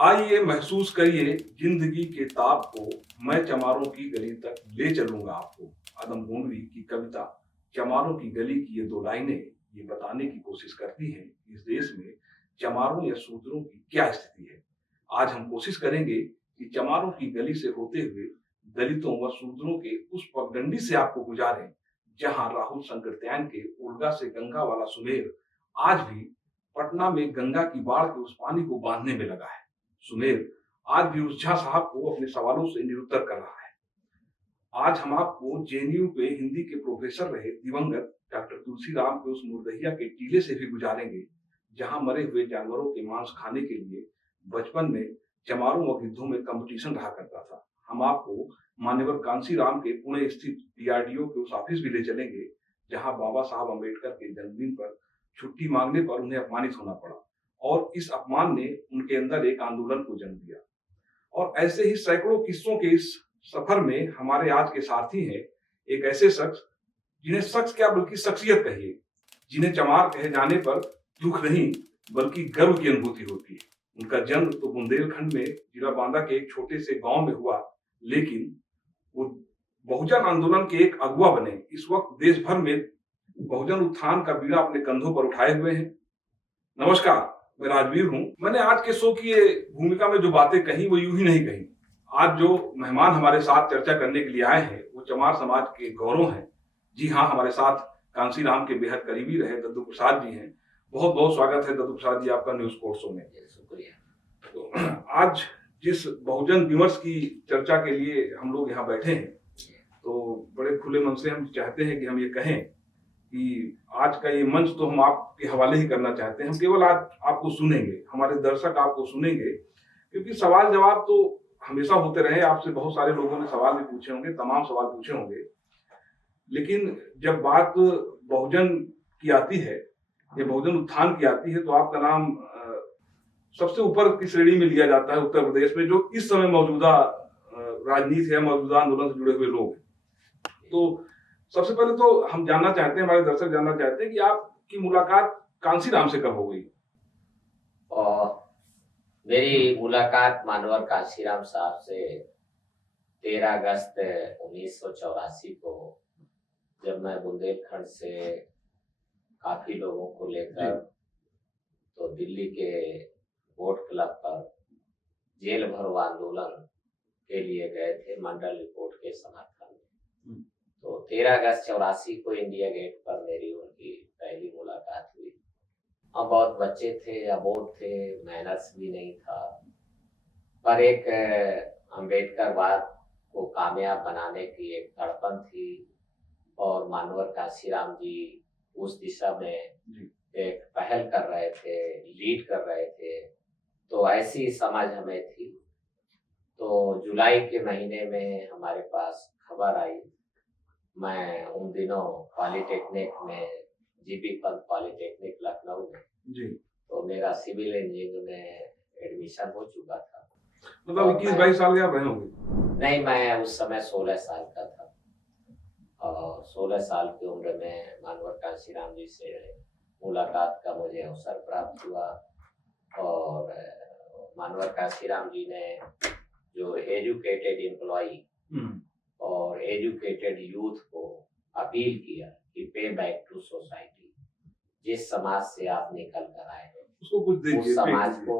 आइए महसूस करिए जिंदगी के ताप को, मैं चमारों की गली तक ले चलूंगा आपको। आदम गोंडवी की कविता चमारों की गली की ये दो लाइनें ये बताने की कोशिश करती हैं कि इस देश में चमारों या शूद्रों की क्या स्थिति है। आज हम कोशिश करेंगे कि चमारों की गली से होते हुए दलितों व शूद्रों के उस पगडंडी से आपको गुजारें जहां राहुल शंकरत्यान के उल्गा से गंगा वाला सुमेर आज भी पटना में गंगा की बाढ़ के उस पानी को बांधने में लगा है। सुमेर आज भी उस झा साहब को अपने सवालों से निरुत्तर कर रहा है। आज हम आपको जेएनयू पे हिंदी के प्रोफेसर रहे दिवंगत डॉक्टर तुलसीराम के उस मुर्दहिया के टीले से भी गुजारेंगे जहां मरे हुए जानवरों के मांस खाने के लिए बचपन में चमारों व गिद्धों में कंपटीशन रहा करता था। हम आपको मान्यवर कांसी राम के पुणे स्थित डीआरडीओ के उस ऑफिस भी ले चलेंगे जहां बाबा साहब अम्बेडकर के जन्मदिन पर छुट्टी मांगने पर उन्हें अपमानित होना पड़ा और इस अपमान ने उनके अंदर एक आंदोलन को जन्म दिया। और ऐसे ही सैकड़ों किस्सों के इस सफर में हमारे आज के सारथी हैं एक ऐसे शख्स जिन्हें शख्स क्या बल्कि शख्सियत कहिए, जिन्हें चमार कहे जाने पर दुख नहीं बल्कि गर्व की अनुभूति होती है। उनका जन्म तो बुंदेलखंड में जिला बांदा के एक छोटे से गांव में हुआ, लेकिन वो बहुजन आंदोलन के एक अगुवा बने। इस वक्त देश भर में बहुजन उत्थान का बीड़ा अपने कंधों पर उठाए हुए हैं। नमस्कार, मैं राजवीर हूँ। मैंने आज के शो की ये भूमिका में जो बातें कही वो यूं ही नहीं कही। आज जो मेहमान हमारे साथ चर्चा करने के लिए आए हैं वो चमार समाज के गौरव हैं। जी हाँ, हमारे साथ कांसी राम के बेहद करीबी रहे दद्दू प्रसाद जी हैं। बहुत बहुत स्वागत है दद्दू प्रसाद जी आपका न्यूज कोर्ट शो में। शुक्रिया। तो आज जिस बहुजन विमर्श की चर्चा के लिए हम लोग यहाँ बैठे हैं, तो बड़े खुले मन से हम चाहते हैं कि हम ये कहें कि आज का ये मंच तो हम आपके हवाले ही करना चाहते हैं। हम केवल आज आपको सुनेंगे, हमारे दर्शक आपको सुनेंगे, क्योंकि सवाल जवाब तो हमेशा होते रहे। आपसे बहुत सारे लोगों ने सवाल भी पूछे होंगे, तमाम सवाल पूछे होंगे, लेकिन जब बात बहुजन की आती है या बहुजन उत्थान की आती है तो आपका नाम सबसे ऊपर की श्रेणी में लिया जाता है उत्तर प्रदेश में, जो इस समय मौजूदा राजनीति है, मौजूदा आंदोलन से जुड़े हुए लोग हैं। तो सबसे पहले तो हम जानना चाहते हैं, हमारे दर्शक जानना चाहते हैं कि आपकी मुलाकात कांसी राम से कब हो गई? और मेरी मुलाकात मानवर कांशीराम साहब से 13 अगस्त 1984 को, जब मैं बुंदेलखंड से काफी लोगों को लेकर तो दिल्ली के वोट क्लब पर जेल भरो आंदोलन के लिए गए थे मंडल रिपोर्ट के समर्थन में। तो 13 अगस्त 84 को इंडिया गेट पर मेरी उनकी पहली मुलाकात हुई। हम बहुत बच्चे थे, अबोध थे, मैनर्स भी नहीं था, पर एक अम्बेडकरवाद को कामयाब बनाने की एक तड़पन थी और मानवर कांशीराम जी उस दिशा में एक पहल कर रहे थे, लीड कर रहे थे, तो ऐसी समझ हमें थी। तो जुलाई के महीने में हमारे पास खबर आई। मैं उन दिनों पॉलिटेक्निक में, जीबी पंत पॉलिटेक्निक लखनऊ में जी, तो मेरा सिविल इंजीनियरिंग में एडमिशन हो चुका था। मतलब 21-22 साल के आप रहे होंगे? नहीं, मैं उस समय 16 साल का था और 16 साल की उम्र में मानवर कांशीराम जी से मुलाकात का मुझे अवसर प्राप्त हुआ। और मानवर कांशीराम जी ने जो एजुकेटेड एम्प्लॉई और एजुकेटेड यूथ को अपील किया कि पे बैक टू सोसाइटी, जिस समाज से आप निकल कर आए हैं उसको कुछ दीजिए, उस समाज को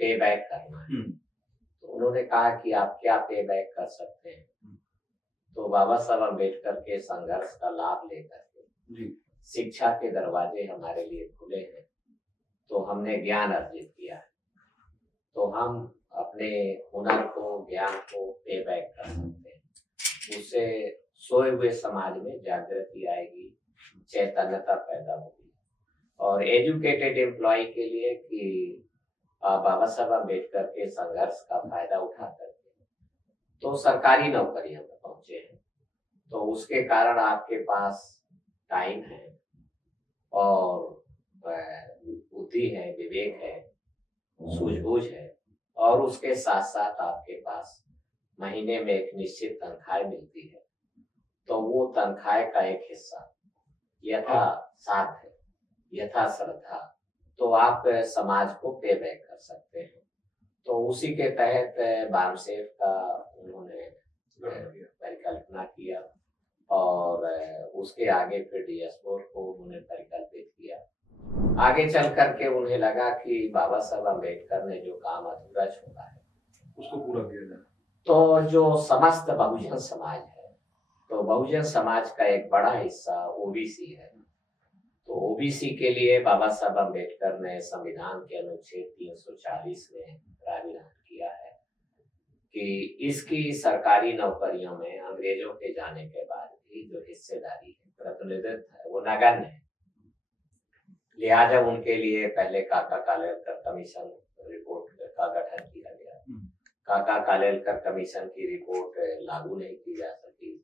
पे बैक करना है। तो उन्होंने कहा कि आप क्या पे बैक कर सकते हैं। तो बाबा साहब अम्बेडकर के संघर्ष का लाभ लेकर के शिक्षा के दरवाजे हमारे लिए खुले हैं, तो हमने ज्ञान अर्जित किया है। तो हम अपने हुनर को, ज्ञान को पे बैक कर सकते हैं। उससे सोए हुए समाज में जागृति आएगी, चैतन्यता पैदा होगी। और एजुकेटेड एम्प्लॉय के लिए कि बाबा साहब अम्बेडकर के संघर्ष का फायदा उठा करके तो सरकारी नौकरियों में पहुंचे हैं, तो उसके कारण आपके पास टाइम है और बुद्धि है, विवेक है, सूझबूझ है, और उसके साथ साथ आपके पास महीने में एक निश्चित तनख्वाह मिलती है। तो वो तनख्वाह का एक हिस्सा यथा साथ है, यथा श्रद्धा, तो आप समाज को पे बैक कर सकते हैं। तो उसी के तहत बामसेफ का उन्होंने परिकल्पना किया और उसके आगे फिर DS4 को उन्होंने परिकल्पित किया। आगे चल करके उन्हें लगा कि बाबा साहब अम्बेडकर ने जो काम अधूरा छोड़ा है उसको पूरा किया जाए। तो जो समस्त बहुजन समाज है, तो बहुजन समाज का एक बड़ा हिस्सा ओबीसी है, तो ओबीसी के लिए बाबा साहब अम्बेडकर ने संविधान के अनुच्छेद 340 में प्राविधान किया है कि इसकी सरकारी नौकरियों में अंग्रेजों के जाने के बाद भी जो हिस्सेदारी है, प्रतिनिधित्व है, वो नगण्य है। लिहाजा उनके लिए पहले काका कालेलकर कमीशन रिपोर्ट का गठन किया गया। काका कालेलकर कमीशन की रिपोर्ट लागू नहीं की जा सकी,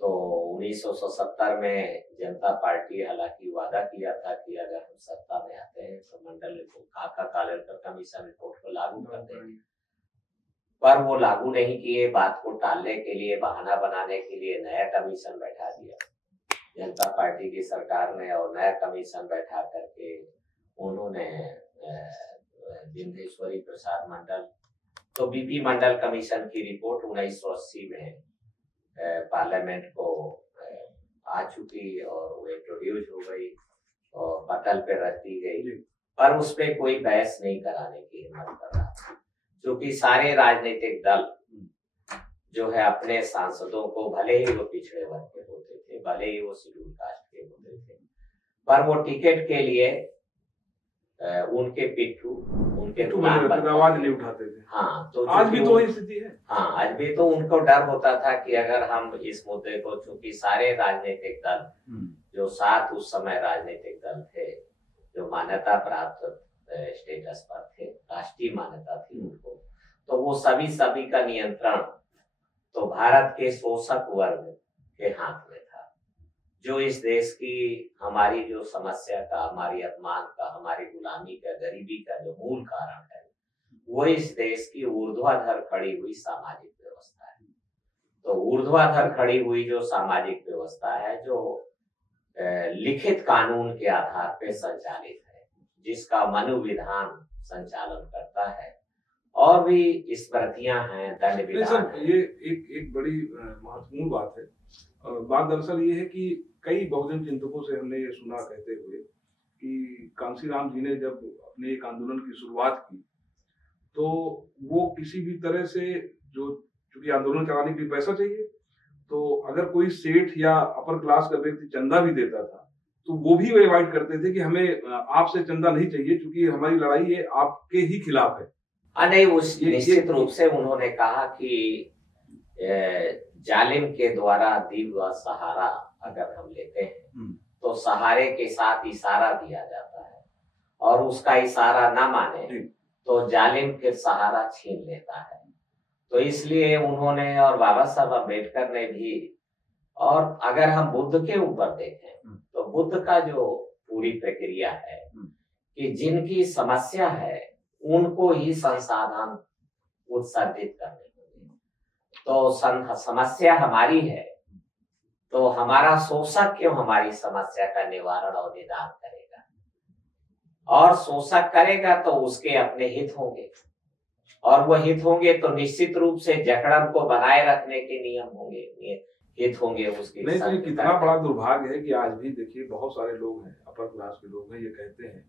तो 1970 में जनता पार्टी हालांकि वादा किया था कि अगर हम सत्ता में आते हैं तो मंडल रिपोर्ट काका कालेलकर कमीशन रिपोर्ट को लागू कर देंगे, पर वो लागू नहीं किए। बात को टालने के लिए, बहाना बनाने के लिए नया कमीशन बैठा दिया जनता पार्टी की सरकार ने, और नया कमीशन बैठा करके उन्होंने बिंदेश्वरी प्रसाद मंडल, तो बीपी मंडल कमीशन की रिपोर्ट 1980 में पार्लियामेंट को आ चुकी और वो इंट्रोड्यूस हो गई और पटल पे रख दी गई, पर उस पर कोई बहस नहीं कराने की हिम्मत कर रहा, क्योंकि सारे राजनीतिक दल जो है अपने सांसदों को, भले ही वो पिछड़े वर्ग के होते थे, भले ही वो शेड्यूल कास्ट के होते थे, पर वो टिकट के लिए उनके पिट्ठू, उनके आवाज नहीं उठाते थे। हाँ, तो आज भी तो वही स्थिति है। हाँ, आज भी तो उनको डर होता था कि अगर हम इस मुद्दे को, चूंकि सारे राजनीतिक दल जो 7 उस समय राजनीतिक दल थे जो मान्यता प्राप्त स्टेटस पर थे, राष्ट्रीय मान्यता थी उनको, तो वो सभी का नियंत्रण तो भारत के शोषक वर्ग के हाथ में था, जो इस देश की, हमारी जो समस्या का, हमारी अपमान का, हमारी गुलामी का, गरीबी का जो मूल कारण है, वो इस देश की ऊर्ध्वाधर खड़ी हुई सामाजिक व्यवस्था है। तो ऊर्ध्वाधर खड़ी हुई जो सामाजिक व्यवस्था है, जो लिखित कानून के आधार पर संचालित है, जिसका मनुविधान संचालन करता है, और भी स्मृतियां हैं, दंड विधान है। ये एक बड़ी महत्वपूर्ण बात है। बात दरअसल ये है कि कई बहुजन चिंतकों से हमने ये सुना कहते हुए कि कांशीराम जी ने जब अपने एक आंदोलन की शुरुआत की, तो वो किसी भी तरह से, जो चूंकि आंदोलन चलाने के लिए पैसा चाहिए, तो अगर कोई सेठ या अपर क्लास का व्यक्ति चंदा भी देता था तो वो भी अवॉइड करते थे कि हमें आपसे चंदा नहीं चाहिए, क्योंकि हमारी लड़ाई ये आपके ही खिलाफ है। नहीं, उस निश्चित रूप से उन्होंने कहा कि जालिम के द्वारा दी हुआ सहारा अगर हम लेते हैं तो सहारे के साथ इशारा दिया जाता है, और उसका इशारा ना माने तो जालिम फिर सहारा छीन लेता है। तो इसलिए उन्होंने, और बाबा साहब अम्बेडकर ने भी, और अगर हम बुद्ध के ऊपर देखें तो बुद्ध का जो पूरी प्रक्रिया है कि जिनकी समस्या है उनको ही संसाधन उत्सर्जित करने होंगे। तो समस्या हमारी है, तो हमारा शोषक क्यों हमारी समस्या का निवारण और निदान करेगा, और शोषक करेगा तो उसके अपने हित होंगे, और वो हित होंगे तो निश्चित रूप से जकड़न को बनाए रखने के नियम होंगे, हित होंगे उसके। नहीं, तो कितना बड़ा दुर्भाग्य है कि आज भी देखिए बहुत सारे लोग हैं, अपर क्लास के लोग हैं, ये कहते हैं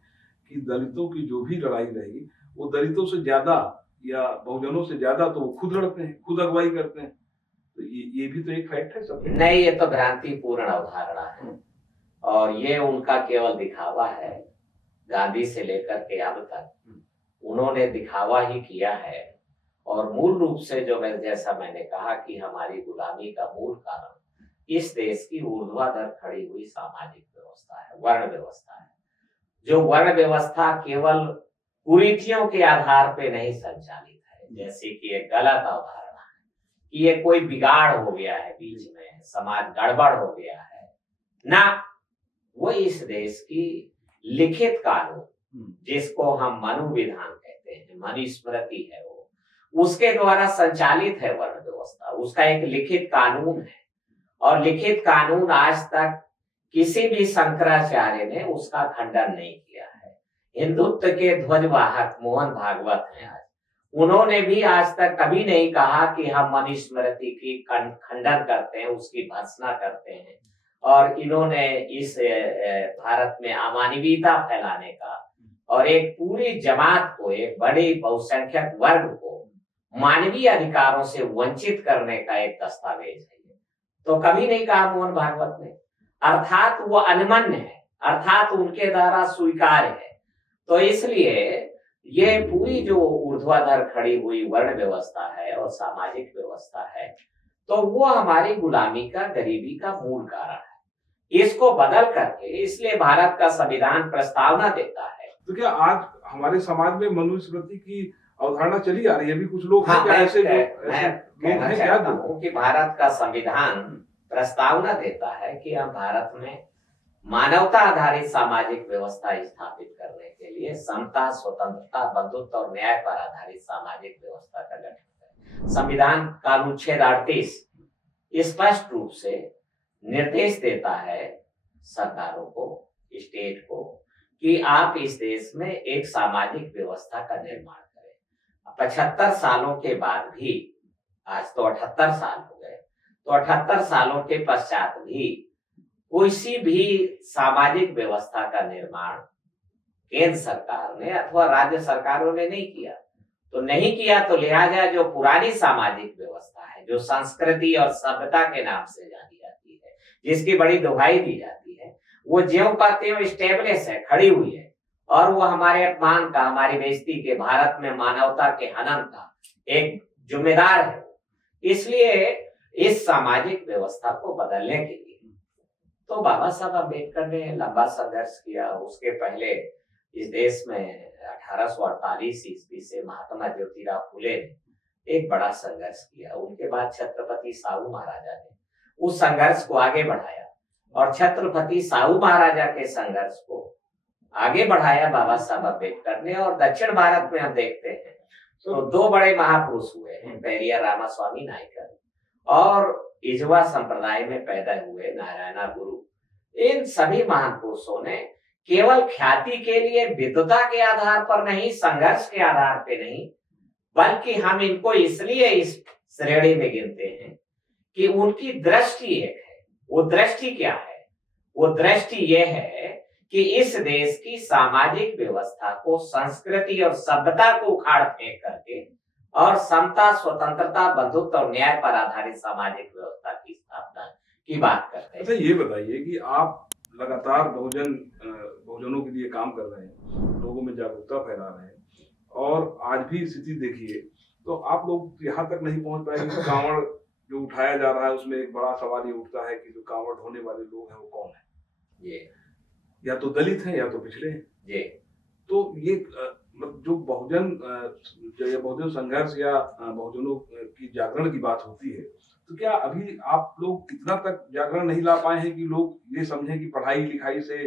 कि दलितों की जो भी लड़ाई रही वो दलितों से ज्यादा या बहुजनों से ज्यादा तो वो खुद लड़ते हैं, खुद अगुवाई करते हैं। तो ये भी तो एक फैक्ट है सब। नहीं, ये तो भ्रांतिपूर्ण अवधारणा है, और ये उनका केवल दिखावा है। गांधी से लेकर के अब तक उन्होंने दिखावा ही किया है, और मूल रूप से जो जैसा मैंने कहा कि हमारी गुलामी का मूल कारण इस देश की ऊर्ध्वाधर खड़ी हुई सामाजिक व्यवस्था है, वर्ण व्यवस्था है। जो वर्ण व्यवस्था केवल कुरीतियों के आधार पे नहीं संचालित है, जैसे कि एक गलत अवधारणा है कि ये कोई बिगाड़ हो गया है, बीच में समाज गड़बड़ हो गया है ना, वो इस देश की लिखित कानून, जिसको हम मनुविधान कहते हैं, मनुस्मृति है, वो उसके द्वारा संचालित है वर्ण व्यवस्था। उसका एक लिखित कानून है, और लिखित कानून आज तक किसी भी शंकराचार्य ने उसका खंडन नहीं किया है। हिंदुत्व के ध्वजवाहक मोहन भागवत हैं आज, उन्होंने भी आज तक कभी नहीं कहा कि हम मनुस्मृति की खंडन करते हैं, उसकी भर्त्सना करते हैं। और इन्होंने इस भारत में अमानवीयता फैलाने का और एक पूरी जमात को, एक बड़े बहुसंख्यक वर्ग को मानवीय अधिकारों से वंचित करने का एक दस्तावेज है। तो कभी नहीं कहा मोहन भागवत ने, अर्थात वो अनमन्य है, अर्थात उनके द्वारा स्वीकार है। तो इसलिए ये पूरी जो ऊर्ध्वाधर खड़ी हुई वर्ण व्यवस्था है और सामाजिक व्यवस्था है, तो वो हमारी गुलामी का, गरीबी का मूल कारण है। इसको बदल करके, इसलिए भारत का संविधान प्रस्तावना देता है। तो क्या आज हमारे समाज में मनुस्मृति की अवधारणा चली आ रही है? अभी कुछ लोग हाँ, क्या ऐसे मैं कहना चाहता हूँ कि भारत का संविधान प्रस्तावना देता है कि हम भारत में मानवता आधारित सामाजिक व्यवस्था स्थापित करने के लिए समता, स्वतंत्रता, बंधुत्व और न्याय पर आधारित सामाजिक व्यवस्था का गठन करें। संविधान का अनुच्छेद 38 स्पष्ट रूप से निर्देश देता है सरकारों को, स्टेट को, कि आप इस देश में एक सामाजिक व्यवस्था का निर्माण करें। 75 सालों के बाद भी, आज तो 78 साल हो गए, तो 78 सालों के पश्चात भी किसी भी सामाजिक व्यवस्था का निर्माण केंद्र सरकार ने अथवा राज्य सरकारों ने नहीं किया। तो नहीं किया तो लिहाजा जो पुरानी सामाजिक व्यवस्था है, जो संस्कृति और सभ्यता के नाम से जानी जाती है, जिसकी बड़ी दुहाई दी जाती है, वो ज्यों का त्यों स्टेब्लिश है, खड़ी हुई है। और वो हमारे अपमान का, हमारी बेइज्जती के, भारत में मानवता के हनन का एक जिम्मेदार है। इसलिए इस सामाजिक व्यवस्था को बदलने के लिए तो बाबा साहब अम्बेडकर ने लंबा संघर्ष किया। उसके पहले इस देश में 1848 ईस्वी से महात्मा ज्योतिराव फुले ने एक बड़ा संघर्ष किया। उनके बाद छत्रपति साहू महाराजा ने उस संघर्ष को आगे बढ़ाया और छत्रपति साहू महाराजा के संघर्ष को आगे बढ़ाया बाबा साहब अम्बेडकर ने। और दक्षिण भारत में हम देखते हैं तो दो बड़े महापुरुष हुए हैं, पेरियार रामास्वामी नायकर और इजवा संप्रदाय में पैदा हुए नारायणा गुरु। इन सभी महान पुरुषों ने केवल ख्याति के लिए, विद्वता के आधार पर नहीं, संघर्ष के आधार पे नहीं, बल्कि हम इनको इसलिए इस श्रेणी में गिनते हैं कि उनकी दृष्टि एक है। वो दृष्टि क्या है? वो दृष्टि ये है कि इस देश की सामाजिक व्यवस्था को, संस्कृति और सभ्यता को उखाड़ फेंक करके और समता, स्वतंत्रता, बंधुत्व और न्याय पर आधारित सामाजिक व्यवस्था की स्थापना की बात करते हैं। अच्छा, ये बताइए कि आप लगातार बहुजनों के लिए काम कर रहे हैं, लोगों में जागरूकता फैला रहे हैं, और आज भी स्थिति देखिए तो आप लोग यहाँ तक नहीं पहुंच पाए कि कांवड़ जो उठाया जा रहा है उसमें एक बड़ा सवाल ये उठता है कि जो कांवड़ ढोने वाले लोग हैं वो कौन है? ये या तो दलित हैं या तो पिछड़े हैं। ये तो ये जो बहुजन संघर्ष या बहुजनों की जागरण की बात होती है, तो क्या अभी आप लोग इतना तक जागरण नहीं ला पाए हैं कि लोग ये समझें कि पढ़ाई लिखाई से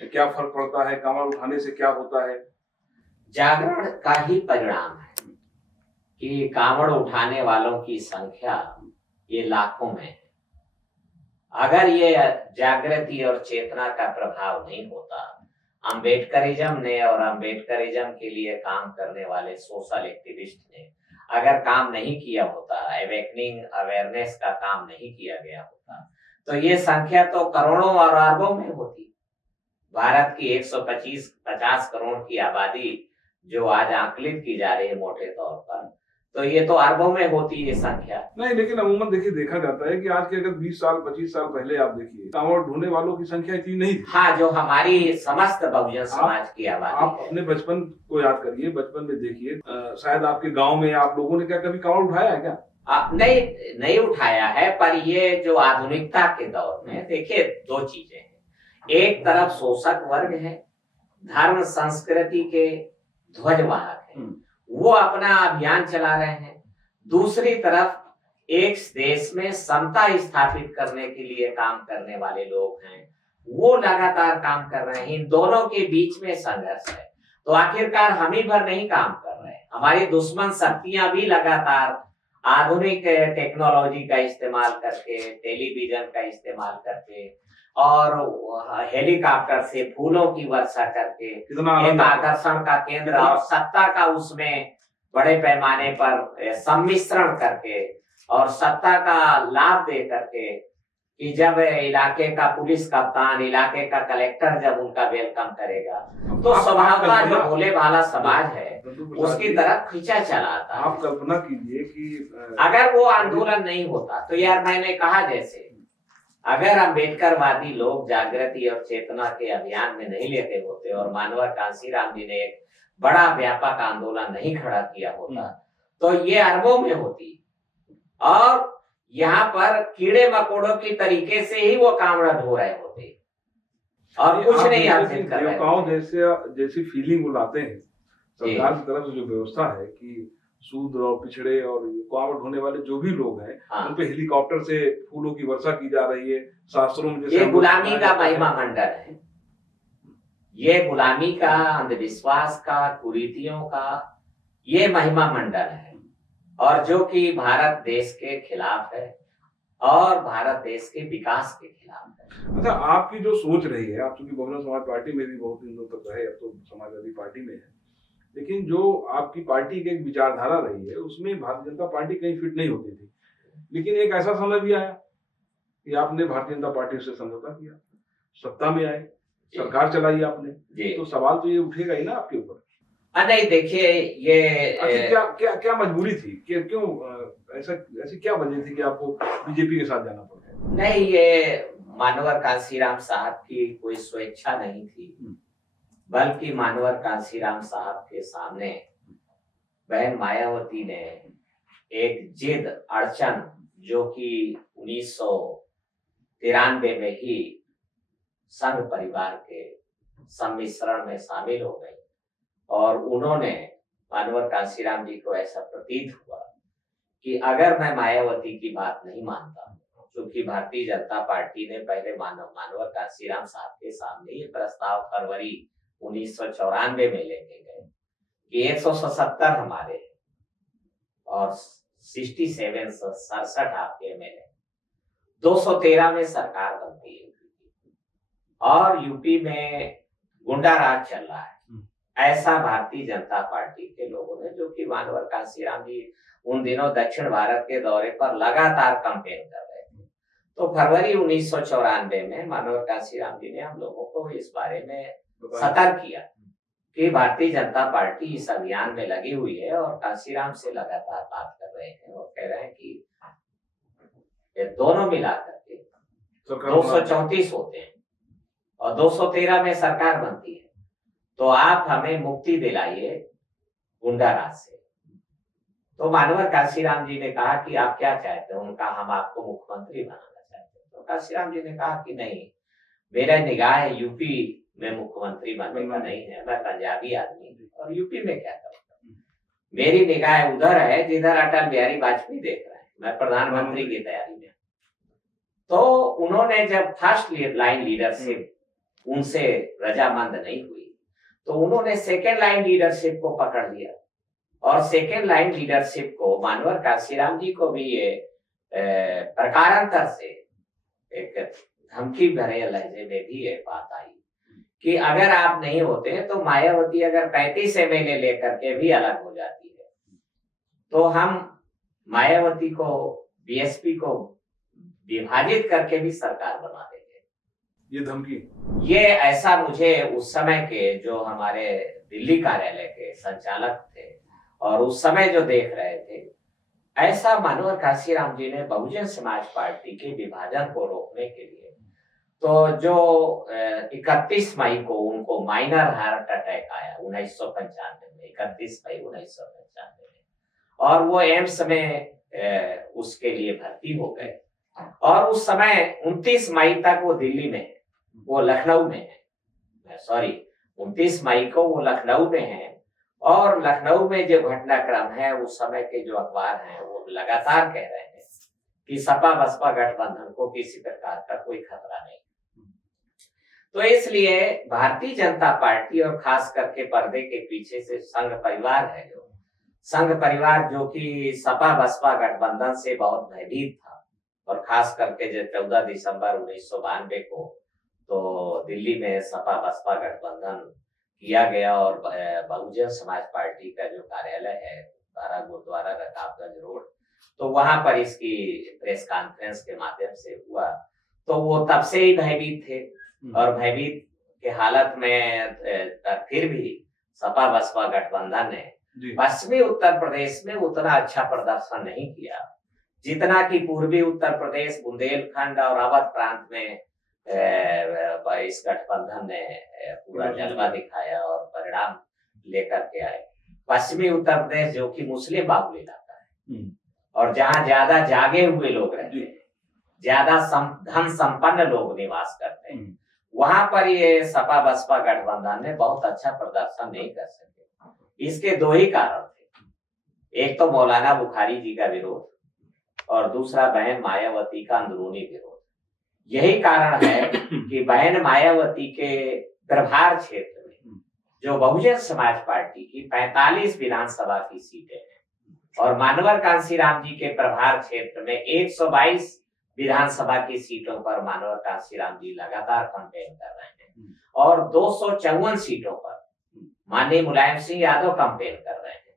क्या फर्क पड़ता है, कांवड़ उठाने से क्या होता है? जागरण का ही परिणाम है कि कांवड़ उठाने वालों की संख्या ये लाखों में है। अगर ये जागृति और चेतना का प्रभाव नहीं होता, अम्बेडकरिज्म ने और अम्बेडकरिज्म के लिए काम करने वाले सोशल एक्टिविस्ट ने अगर काम नहीं किया होता, अवेकनिंग अवेयरनेस का काम नहीं किया गया होता, तो ये संख्या तो करोड़ों और अरबों में होती। भारत की 150 करोड़ की आबादी जो आज आकलित की जा रही है मोटे तौर पर, तो ये तो अरबों में होती है संख्या। नहीं, लेकिन अमूमन देखिए, देखा जाता है कि आज के अगर 20 साल 25 साल पहले आप देखिए, कांवड़ ढोने वालों की संख्या इतनी नहीं थी। हाँ, जो हमारी समस्त बहुजन समाज की आबादी आप अपने बचपन को याद करिए, बचपन में देखिए, शायद आपके गांव में आप लोगों ने क्या कभी कांवड़ उठाया है क्या? नहीं उठाया है। पर ये जो आधुनिकता के दौर में देखिए, दो चीजें हैं। एक तरफ शोषक वर्ग है, धर्म संस्कृति के ध्वजवाहक हैं, वो अपना अभियान चला रहे हैं। दूसरी तरफ एक देश में समता स्थापित करने के लिए काम करने वाले लोग हैं, वो लगातार काम कर रहे हैं। इन दोनों के बीच में संघर्ष है। तो आखिरकार हम ही भर नहीं काम कर रहे हैं, हमारी दुश्मन शक्तियां भी लगातार आधुनिक टेक्नोलॉजी का इस्तेमाल करके, टेलीविजन का इस्तेमाल करके और हेलीकॉप्टर से फूलों की वर्षा करके एक आकर्षण का केंद्र और सत्ता का उसमें बड़े पैमाने पर सम्मिश्रण करके और सत्ता का लाभ दे करके कि जब इलाके का पुलिस कप्तान, इलाके का कलेक्टर जब उनका वेलकम करेगा तो स्वभावतः जो भोले भाला समाज है उसकी तरफ खींचा चला आता है। आप कल्पना कीजिए कि अगर वो आंदोलन नहीं होता तो यार मैंने कहा जैसे अगर अम्बेडकरवादी लोग जागृति और चेतना के अभियान में नहीं लेते होते और मानवर कांसीराम जी ने एक बड़ा व्यापक आंदोलन नहीं खड़ा किया होता तो ये अरबों में होती और यहाँ पर कीड़े मकोड़ों की तरीके से ही वो कामड़ा ढो रहे होते और कुछ नहीं हासिल कर रहे जैसी फीलिंग वो लाते हैं सरकार की तरफ से जो व्यवस्था है कि शूद्र और पिछड़े और कावड़ ढोने वाले जो भी लोग हैं उन पे हेलीकॉप्टर से फूलों की वर्षा की जा रही है। शास्त्रों में ये गुलामी का महिमा मंडल है, ये गुलामी का, अंधविश्वास का, कुरीतियों का ये महिमा मंडल है और जो कि भारत देश के खिलाफ है और भारत देश के विकास के खिलाफ है। अच्छा, आपकी जो सोच रही है, आप चूंकि बहुजन समाज पार्टी में भी बहुत दिनों तक रहे, अब तो समाजवादी पार्टी में है, लेकिन जो आपकी पार्टी की एक विचारधारा रही है उसमें भारतीय जनता पार्टी कहीं फिट नहीं होती थी, लेकिन एक ऐसा समय भी आया कि आपने भारतीय जनता पार्टी से समझौता किया, सत्ता में आए, सरकार चलाई आपने, तो सवाल तो ये उठेगा ही ना आपके ऊपर। नहीं देखिए, ये क्या क्या क्या मजबूरी थी कि क्यों ऐसी क्या वजह थी कि आपको बीजेपी के साथ जाना पड़ा? नहीं, ये मानवर कांसीराम साहब की कोई स्वेच्छा नहीं थी, बल्कि मानवर कांसीराम साहब के सामने बहन मायावती ने एक जिद अड़चन जो कि 1993 में ही संघ परिवार के सम्मिश्रण में शामिल हो गई और उन्होंने मानवर कांसीराम जी को ऐसा प्रतीत हुआ कि अगर मैं मायावती की बात नहीं मानता, क्योंकि भारतीय जनता पार्टी ने पहले मानवर कांसीराम साहब के सामने ये प्रस्ताव फरवरी 1994 में लेके गए कि 177 हमारे और 67 आपके एमएलए, 213 में सरकार बनती है और यूपी में गुंडा राज चल रहा है। ऐसा भारतीय जनता पार्टी के लोगों ने, जो कि मानवर कांसीराम जी उन दिनों दक्षिण भारत के दौरे पर लगातार कैंपेन कर रहे थे, तो फरवरी 1994 में मानवर कांसीराम जी ने हम लोगों को इस बारे में सतर्क किया कि भारतीय जनता पार्टी इस अभियान में लगी हुई है और कांसीराम से लगातार बात कर रहे हैं और कह रहे हैं कि ये दोनों मिलाकर के 234 होते हैं और 213 में सरकार बनती है, तो आप हमें मुक्ति दिलाइए गुंडा राज से। तो मानवर कांसीराम जी ने कहा कि आप क्या चाहते हैं? उनका हम आपको मुख्यमंत्री बनाना चाहते हैं। तो कांसीराम जी ने कहा कि नहीं, मेरा निगाह यूपी में मुख्यमंत्री बनने का नहीं है, मैं पंजाबी आदमी और यूपी में क्या करूँगा, मेरी निगाह उधर है जिधर अटल बिहारी वाजपेयी देख रहे हैं, मैं प्रधानमंत्री की तैयारी में। तो उन्होंने जब फर्स्ट लाइन लीडरशिप उनसे रजामंद नहीं हुई तो उन्होंने सेकेंड लाइन लीडरशिप को पकड़ लिया और सेकेंड लाइन लीडरशिप को मानवर कांसीराम जी को भी ये प्रकारांतर से एक धमकी भरे लहजे में भी ये बात आई कि अगर आप नहीं होते तो मायावती अगर 35 एमएलए लेकर के भी अलग हो जाती है तो हम मायावती को, बीएसपी को विभाजित करके भी सरकार बना देंगे। ये धमकी, ये ऐसा मुझे उस समय के जो हमारे दिल्ली कार्यालय के संचालक थे और उस समय जो देख रहे थे, ऐसा मानवर कांसीराम जी ने बहुजन समाज पार्टी के विभाजन को रोकने के लिए, तो जो 31 मई को उनको माइनर हार्ट अटैक आया 1995 में, 31 मई 1995 में, और वो एम्स में उसके लिए भर्ती हो गए और उस समय 29 मई तक वो दिल्ली में है, वो लखनऊ में है, सॉरी 29 मई को वो लखनऊ में है और लखनऊ में जो घटनाक्रम है उस समय के जो अखबार हैं वो लगातार कह रहे हैं कि सपा बसपा गठबंधन को किसी प्रकार का कोई खतरा नहीं। तो इसलिए भारतीय जनता पार्टी और खास करके पर्दे के पीछे से संघ परिवार है, जो संघ परिवार जो कि सपा बसपा गठबंधन से बहुत भयभीत था और खास करके जो 14 दिसंबर 1992 को तो दिल्ली में सपा बसपा गठबंधन किया गया और बहुजन समाज पार्टी का जो कार्यालय है गुरुद्वारा गुरुद्वारा रकाबगंज रोड, तो वहां पर इसकी प्रेस कॉन्फ्रेंस के माध्यम से हुआ। तो वो तब से ही भयभीत थे और भयभीत के हालत में फिर भी सपा बसपा गठबंधन ने पश्चिमी उत्तर प्रदेश में उतना अच्छा प्रदर्शन नहीं किया जितना कि पूर्वी उत्तर प्रदेश, बुंदेलखंड और अवध प्रांत में इस गठबंधन ने पूरा जलवा दिखाया और परिणाम लेकर के आए। पश्चिमी उत्तर प्रदेश जो कि मुस्लिम बाहुल इलाका है और जहाँ ज्यादा जागे हुए लोग रहते हैं, ज्यादा धन संपन्न लोग निवास करते हैं, वहां पर ये सपा बसपा गठबंधन ने बहुत अच्छा प्रदर्शन नहीं कर सके। इसके दो ही कारण थे, एक तो मौलाना बुखारी जी का विरोध और दूसरा बहन मायावती का अंदरूनी विरोध। यही कारण है कि बहन मायावती के प्रभार क्षेत्र में जो बहुजन समाज पार्टी की 45 विधानसभा की सीटें हैं और मानवर कांशीराम जी के प्रभार क्षेत्र में 122 विधानसभा की सीटों पर मानवर कांशीराम जी लगातार कैंपेन कर रहे हैं और 254 सीटों पर माननीय मुलायम सिंह यादव कैंपेन कर रहे हैं।